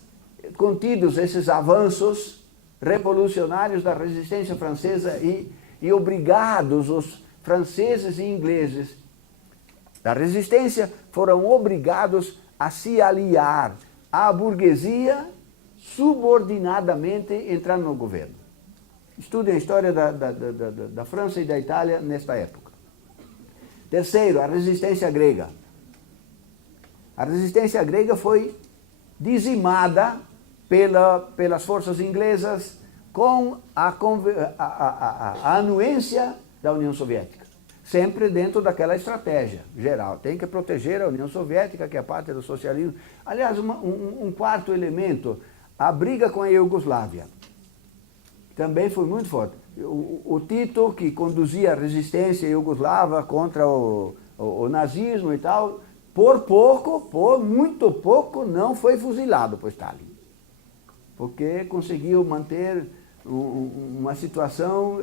esses avanços revolucionários da resistência francesa e obrigados os franceses e ingleses da resistência foram obrigados a se aliar à burguesia subordinadamente entrando no governo. Estudem a história da França e da Itália nesta época. Terceiro, a resistência grega. A resistência grega foi dizimada pelas forças inglesas com a anuência da União Soviética. Sempre dentro daquela estratégia geral. Tem que proteger a União Soviética, que é a pátria do socialismo. Aliás, um quarto elemento, a briga com a Iugoslávia. Também foi muito forte. O Tito, que conduzia a resistência iugoslava contra o nazismo e tal, por muito pouco, não foi fuzilado por Stalin. Porque conseguiu manter uma situação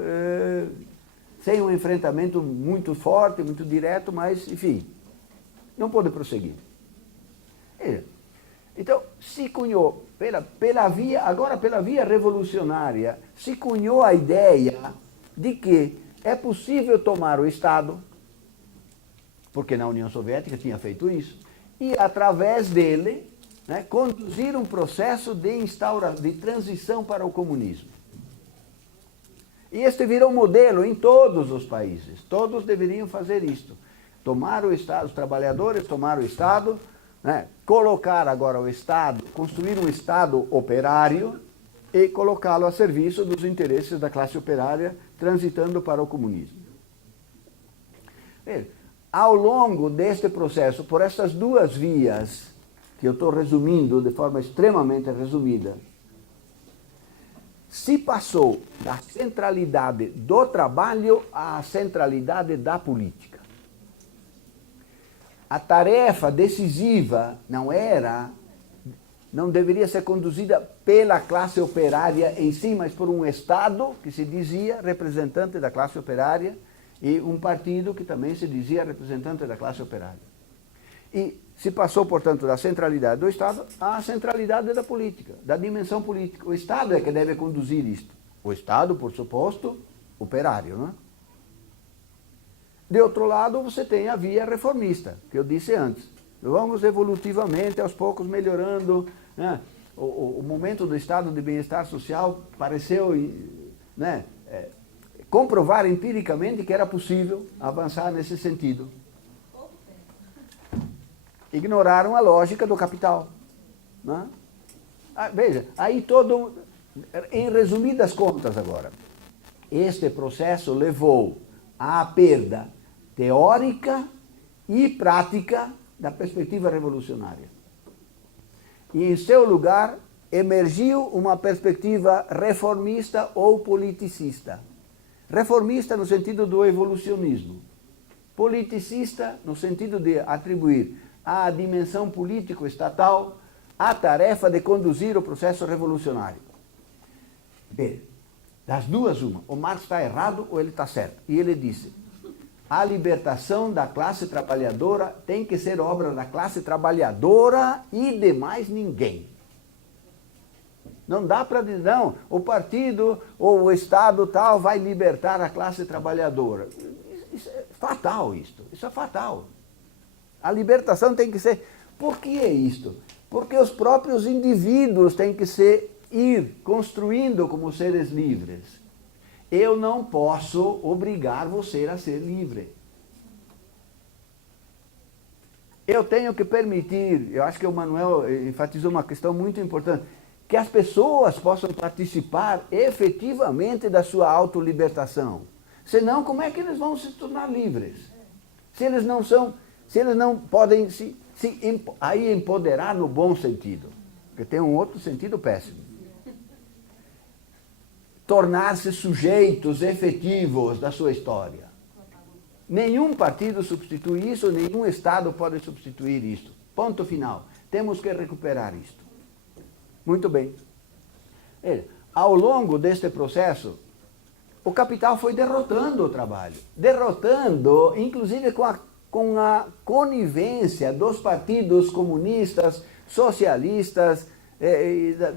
sem um enfrentamento muito forte, muito direto, mas, enfim, não pôde prosseguir. Então, se cunhou, pela via revolucionária, se cunhou a ideia de que é possível tomar o Estado, porque na União Soviética tinha feito isso, e através dele, né, conduzir um processo de transição para o comunismo. E este virou modelo em todos os países, todos deveriam fazer isto. Tomar o Estado, os trabalhadores tomaram o Estado, né, colocar agora o Estado, construir um Estado operário e colocá-lo a serviço dos interesses da classe operária, transitando para o comunismo. Veja, ao longo deste processo, por essas duas vias, que eu estou resumindo de forma extremamente resumida, se passou da centralidade do trabalho à centralidade da política. A tarefa decisiva não deveria ser conduzida pela classe operária em si, mas por um Estado que se dizia representante da classe operária e um partido que também se dizia representante da classe operária. E se passou, portanto, da centralidade do Estado à centralidade da política, da dimensão política. O Estado é que deve conduzir isto. O Estado, por suposto, operário, não é? De outro lado, você tem a via reformista, que eu disse antes. Vamos evolutivamente, aos poucos, melhorando, né? O momento do estado de bem-estar social pareceu, né, comprovar empiricamente que era possível avançar nesse sentido. Ignoraram a lógica do capital. Né? Veja, aí em resumidas contas agora, este processo levou à perda teórica e prática da perspectiva revolucionária. E em seu lugar emergiu uma perspectiva reformista ou politicista. Reformista no sentido do evolucionismo. Politicista no sentido de atribuir à dimensão político-estatal a tarefa de conduzir o processo revolucionário. Bem, das duas uma, o Marx está errado ou ele está certo. E ele disse, a libertação da classe trabalhadora tem que ser obra da classe trabalhadora e de mais ninguém. Não dá para dizer, não, o partido ou o Estado tal vai libertar a classe trabalhadora. Isso é fatal, isso é fatal. A libertação tem que ser... Por que é isto? Porque os próprios indivíduos têm que ir construindo como seres livres. Eu não posso obrigar você a ser livre. Eu tenho que permitir, eu acho que o Manuel enfatizou uma questão muito importante, que as pessoas possam participar efetivamente da sua autolibertação. Senão, como é que eles vão se tornar livres? Se eles não podem se empoderar no bom sentido, porque tem um outro sentido péssimo. tornar-se sujeitos efetivos da sua história. Nenhum partido substitui isso, nenhum Estado pode substituir isto. Ponto final. Temos que recuperar isto. Muito bem. Ao longo deste processo, o capital foi derrotando o trabalho. Derrotando, inclusive com a conivência dos partidos comunistas, socialistas,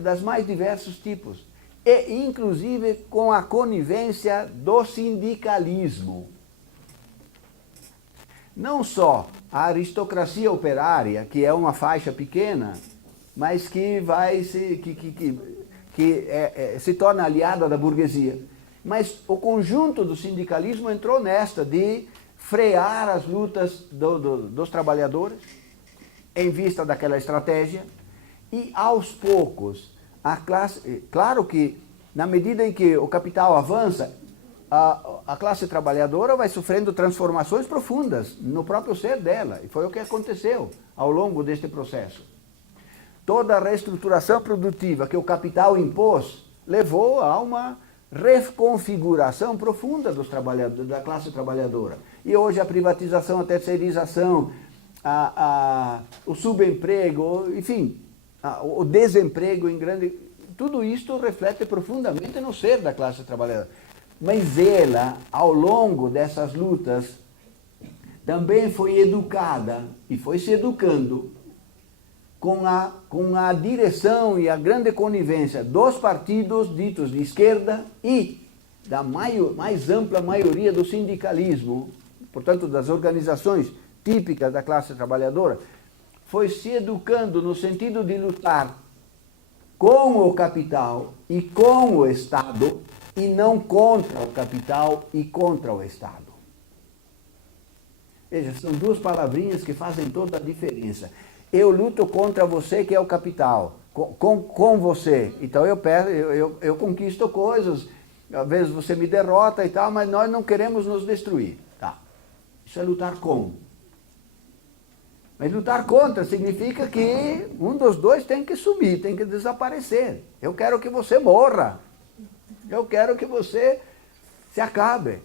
das mais diversos tipos. E, inclusive, com a conivência do sindicalismo. Não só a aristocracia operária, que é uma faixa pequena, mas que se torna aliada da burguesia. Mas o conjunto do sindicalismo entrou nesta de frear as lutas dos trabalhadores em vista daquela estratégia e, aos poucos, a classe... Claro que, na medida em que o capital avança, a classe trabalhadora vai sofrendo transformações profundas no próprio ser dela. E foi o que aconteceu ao longo deste processo. Toda a reestruturação produtiva que o capital impôs levou a uma reconfiguração profunda dos trabalhadores, da classe trabalhadora. E hoje a privatização, a terceirização, o subemprego, enfim, o desemprego em grande... Tudo isto reflete profundamente no ser da classe trabalhadora. Mas ela, ao longo dessas lutas, também foi educada e foi se educando com a direção e a grande conivência dos partidos ditos de esquerda e da mais ampla maioria do sindicalismo, portanto das organizações típicas da classe trabalhadora, foi se educando no sentido de lutar com o capital e com o Estado, e não contra o capital e contra o Estado. Veja, são duas palavrinhas que fazem toda a diferença. Eu luto contra você, que é o capital, com você. Então eu conquisto coisas, às vezes você me derrota e tal, mas nós não queremos nos destruir. Tá. Isso é lutar com. Mas lutar contra significa que um dos dois tem que sumir, tem que desaparecer. Eu quero que você morra. Eu quero que você se acabe.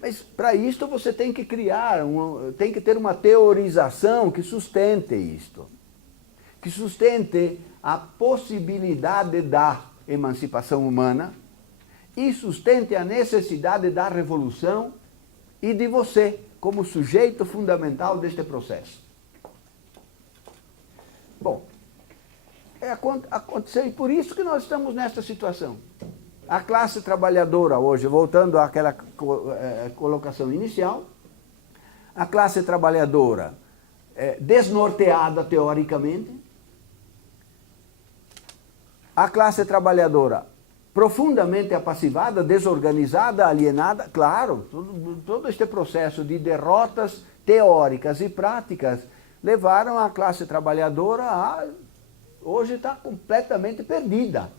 Mas para isto você tem que tem que ter uma teorização que sustente isto. Que sustente a possibilidade da emancipação humana e sustente a necessidade da revolução e de você como sujeito fundamental deste processo. Bom, aconteceu e por isso que nós estamos nesta situação. A classe trabalhadora hoje, voltando àquela colocação inicial, a classe trabalhadora desnorteada teoricamente, a classe trabalhadora profundamente apassivada, desorganizada, alienada, claro, todo este processo de derrotas teóricas e práticas levaram a classe trabalhadora a hoje está completamente perdida.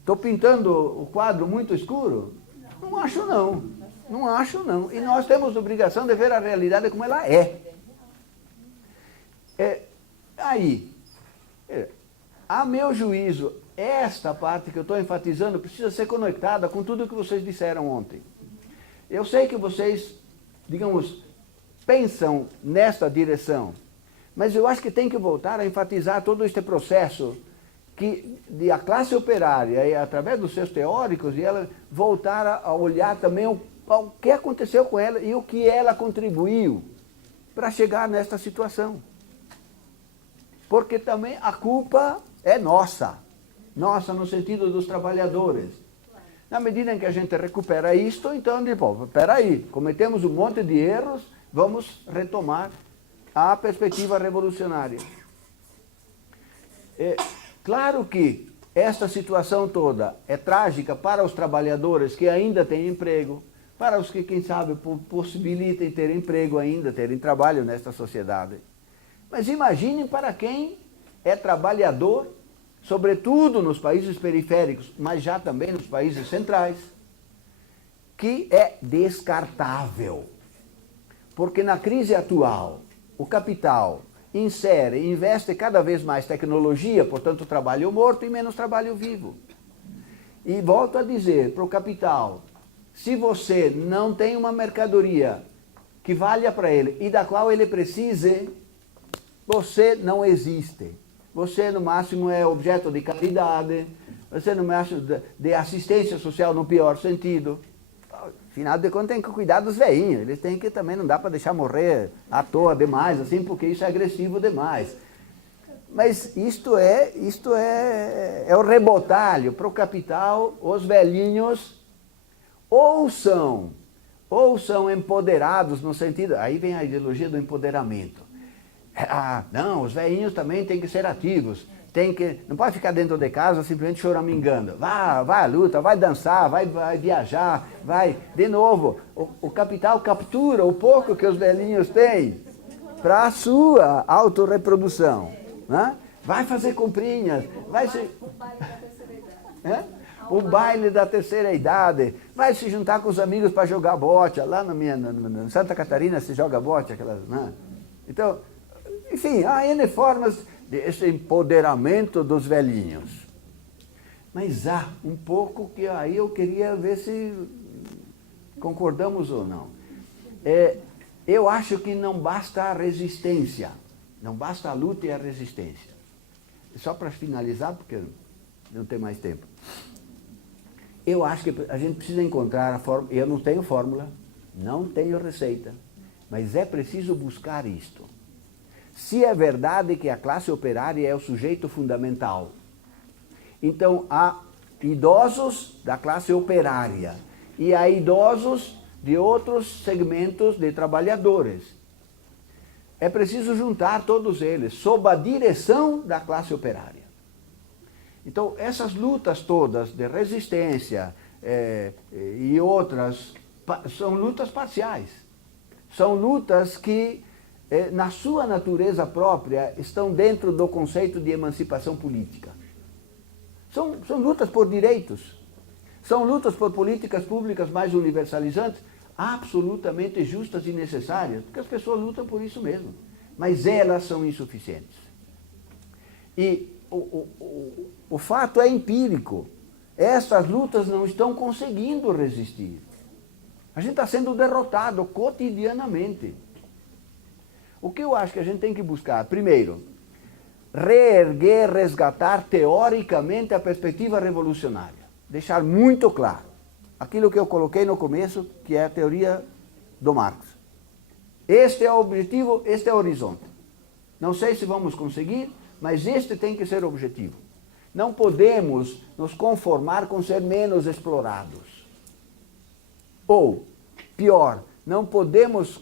Estou pintando o quadro muito escuro? Não acho não. Não acho não. E nós temos a obrigação de ver a realidade como ela é. A meu juízo, esta parte que eu estou enfatizando precisa ser conectada com tudo o que vocês disseram ontem. Eu sei que vocês, digamos, pensam nesta direção, mas eu acho que tem que voltar a enfatizar todo este processo de a classe operária, e através dos seus teóricos, e ela voltar a olhar também o que aconteceu com ela e o que ela contribuiu para chegar nesta situação. Porque também a culpa é nossa. Nossa no sentido dos trabalhadores. Na medida em que a gente recupera isto, então, espera aí, cometemos um monte de erros, vamos retomar a perspectiva revolucionária. Claro que esta situação toda é trágica para os trabalhadores que ainda têm emprego, para os que, quem sabe, possibilitem ter emprego ainda, terem trabalho nesta sociedade. Mas imaginem para quem é trabalhador, sobretudo nos países periféricos, mas já também nos países centrais, que é descartável. Porque na crise atual, o capital investe cada vez mais tecnologia, portanto trabalho morto e menos trabalho vivo. E volto a dizer para o capital, se você não tem uma mercadoria que valha para ele e da qual ele precise, você não existe. Você no máximo é objeto de caridade, você no máximo de assistência social no pior sentido. Afinal de contas tem que cuidar dos velhinhos, eles têm que também, não dá para deixar morrer à toa demais, assim, porque isso é agressivo demais. Mas isto é o rebotalho para o capital, os velhinhos ou são empoderados no sentido, aí vem a ideologia do empoderamento. Ah, não, os velhinhos também têm que ser ativos, não pode ficar dentro de casa simplesmente choramingando. Vai à luta, vai dançar, vai viajar, vai. De novo, o capital captura o pouco que os velhinhos têm para a sua autorreprodução. Né? Vai fazer comprinhas, vai se... O baile da terceira idade. O baile da terceira idade, vai se juntar com os amigos para jogar bote. Lá na Santa Catarina se joga bote, aquelas, né? Então, enfim, há N formas desse empoderamento dos velhinhos. Mas há um pouco que aí eu queria ver se concordamos ou não. Eu acho que não basta a resistência, não basta a luta e a resistência. Só para finalizar, porque não tem mais tempo. Eu acho que a gente precisa encontrar a fórmula. Eu não tenho fórmula, não tenho receita, mas é preciso buscar isto. Se é verdade que a classe operária é o sujeito fundamental, então há idosos da classe operária e há idosos de outros segmentos de trabalhadores. É preciso juntar todos eles sob a direção da classe operária. Então, essas lutas todas de resistência e outras são lutas parciais. São lutas que, na sua natureza própria, estão dentro do conceito de emancipação política. São lutas por direitos. São lutas por políticas públicas mais universalizantes, absolutamente justas e necessárias, porque as pessoas lutam por isso mesmo. Mas elas são insuficientes. E o fato é empírico. Essas lutas não estão conseguindo resistir. A gente está sendo derrotado cotidianamente. O que eu acho que a gente tem que buscar? Primeiro, reerguer, resgatar teoricamente a perspectiva revolucionária. Deixar muito claro aquilo que eu coloquei no começo, que é a teoria do Marx. Este é o objetivo, este é o horizonte. Não sei se vamos conseguir, mas este tem que ser o objetivo. Não podemos nos conformar com ser menos explorados. Ou, pior, não podemos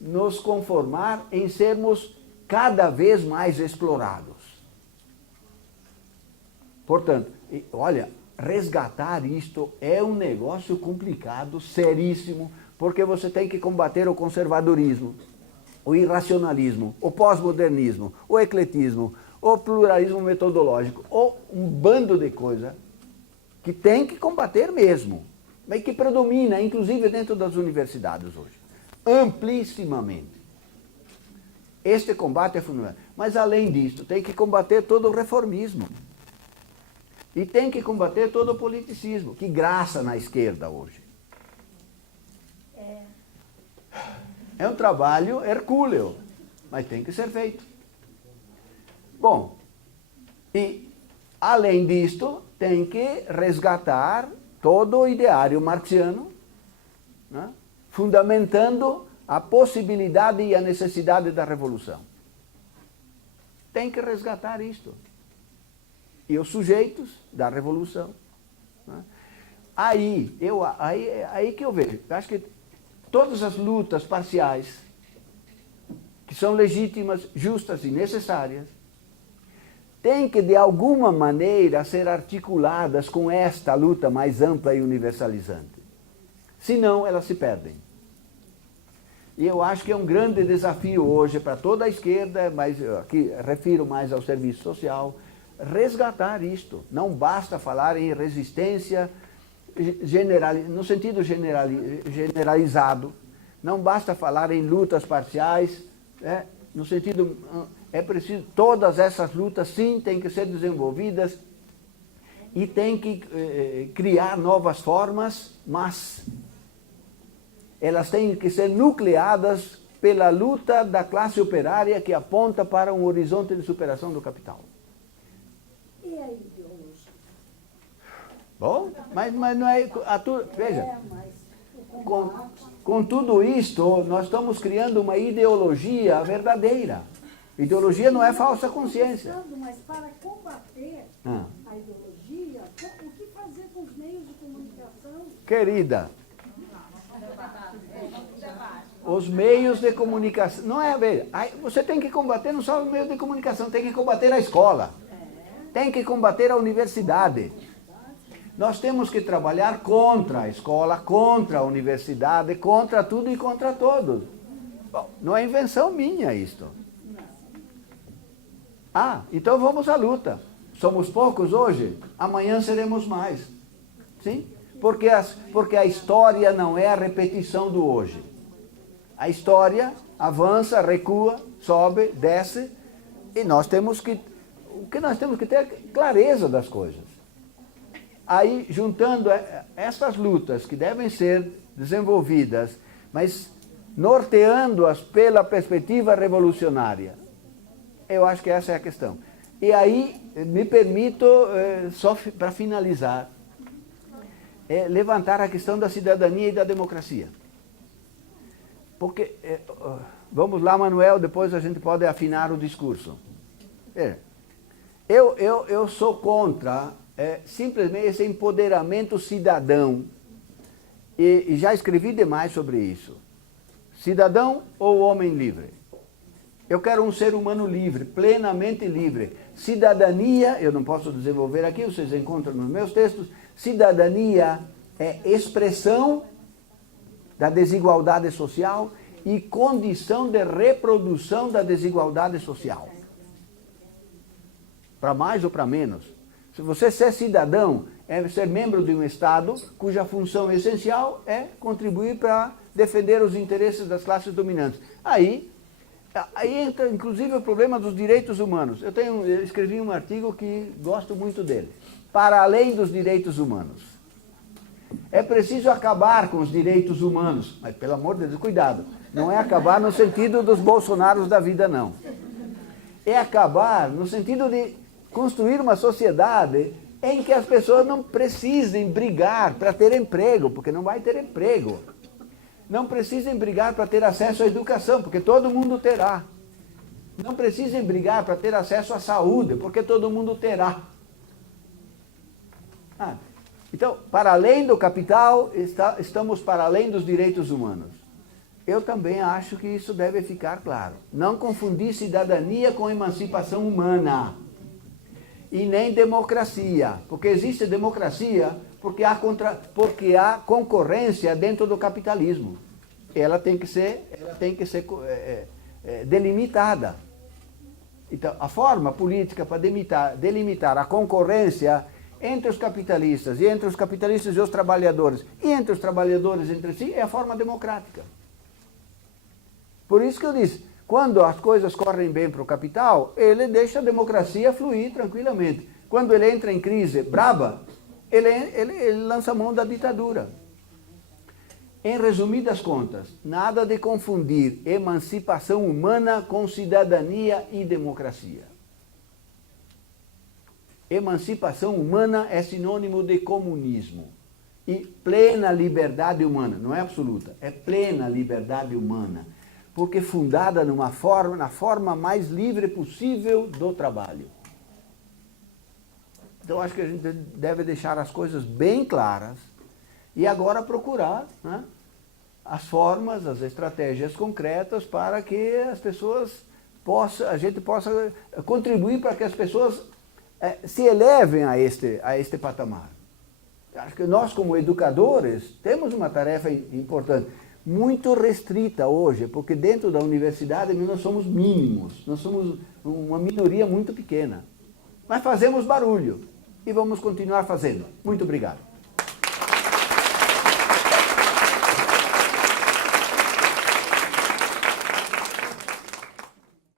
nos conformar em sermos cada vez mais explorados. Portanto, olha, resgatar isto é um negócio complicado, seríssimo, porque você tem que combater o conservadorismo, o irracionalismo, o pós-modernismo, o ecletismo, o pluralismo metodológico, ou um bando de coisa que tem que combater mesmo, mas que predomina, inclusive dentro das universidades hoje, amplissimamente. Este combate é fundamental. Mas além disso, tem que combater todo o reformismo. E tem que combater todo o politicismo, que graça na esquerda hoje. É um trabalho hercúleo, mas tem que ser feito. Bom, e além disto, tem que resgatar todo o ideário marxiano, né, fundamentando a possibilidade e a necessidade da revolução. Tem que resgatar isto. E os sujeitos da revolução. Né? Aí que eu vejo. Eu acho que todas as lutas parciais, que são legítimas, justas e necessárias, têm que, de alguma maneira, ser articuladas com esta luta mais ampla e universalizante. Senão, elas se perdem. E eu acho que é um grande desafio hoje para toda a esquerda, mas aqui refiro mais ao serviço social, resgatar isto. Não basta falar em resistência no sentido generalizado, não basta falar em lutas parciais, no sentido... É preciso, todas essas lutas sim têm que ser desenvolvidas e tem que criar novas formas, mas elas têm que ser nucleadas pela luta da classe operária que aponta para um horizonte de superação do capital. E a ideologia? Bom, mas não é... Veja, Mas o com, combate... com tudo isto, nós estamos criando uma ideologia verdadeira. Ideologia não é falsa consciência. Mas para combater a ideologia, o que fazer com os meios de comunicação? Querida, os meios de comunicação... Não é, veja, você tem que combater não só os meios de comunicação, tem que combater a escola. Tem que combater a universidade. Nós temos que trabalhar contra a escola, contra a universidade, contra tudo e contra todos. Bom, não é invenção minha isto. Então vamos à luta. Somos poucos hoje, amanhã seremos mais. Sim? Porque a história não é a repetição do hoje. A história avança, recua, sobe, desce, e nós temos que... O que nós temos que ter é clareza das coisas. Aí, juntando essas lutas que devem ser desenvolvidas, mas norteando-as pela perspectiva revolucionária, eu acho que essa é a questão. E aí, me permito, só para finalizar, levantar a questão da cidadania e da democracia. Porque, vamos lá, Manuel, depois a gente pode afinar o discurso. Eu sou contra simplesmente esse empoderamento cidadão, e já escrevi demais sobre isso. Cidadão ou homem livre? Eu quero um ser humano livre, plenamente livre. Cidadania, eu não posso desenvolver aqui, vocês encontram nos meus textos, cidadania é expressão da desigualdade social e condição de reprodução da desigualdade social. Para mais ou para menos. Se você ser cidadão, é ser membro de um Estado cuja função essencial é contribuir para defender os interesses das classes dominantes. Aí entra, inclusive, o problema dos direitos humanos. Eu escrevi um artigo que gosto muito dele. Para além dos direitos humanos. É preciso acabar com os direitos humanos. Mas, pelo amor de Deus, cuidado. Não é acabar no sentido dos Bolsonaros da vida, não. É acabar no sentido de construir uma sociedade em que as pessoas não precisem brigar para ter emprego, porque não vai ter emprego. Não precisem brigar para ter acesso à educação, porque todo mundo terá. Não precisem brigar para ter acesso à saúde, porque todo mundo terá. Então, para além do capital, estamos para além dos direitos humanos. Eu também acho que isso deve ficar claro. Não confundir cidadania com emancipação humana. E nem democracia. Porque existe democracia porque há concorrência dentro do capitalismo. Ela tem que ser delimitada. Então, a forma política para delimitar a concorrência entre os capitalistas e entre os capitalistas e os trabalhadores, e entre os trabalhadores entre si, é a forma democrática. Por isso que eu disse, quando as coisas correm bem para o capital, ele deixa a democracia fluir tranquilamente. Quando ele entra em crise braba, ele lança a mão da ditadura. Em resumidas contas, nada de confundir emancipação humana com cidadania e democracia. Emancipação humana é sinônimo de comunismo. E plena liberdade humana, não é absoluta, é plena liberdade humana. Porque fundada na forma mais livre possível do trabalho. Então, acho que a gente deve deixar as coisas bem claras e agora procurar, né, as formas, as estratégias concretas para que as pessoas a gente possa contribuir para que as pessoas se elevem a este patamar. Acho que nós, como educadores, temos uma tarefa importante. Muito restrita hoje, porque dentro da universidade nós somos mínimos, nós somos uma minoria muito pequena. Mas fazemos barulho e vamos continuar fazendo. Muito obrigado.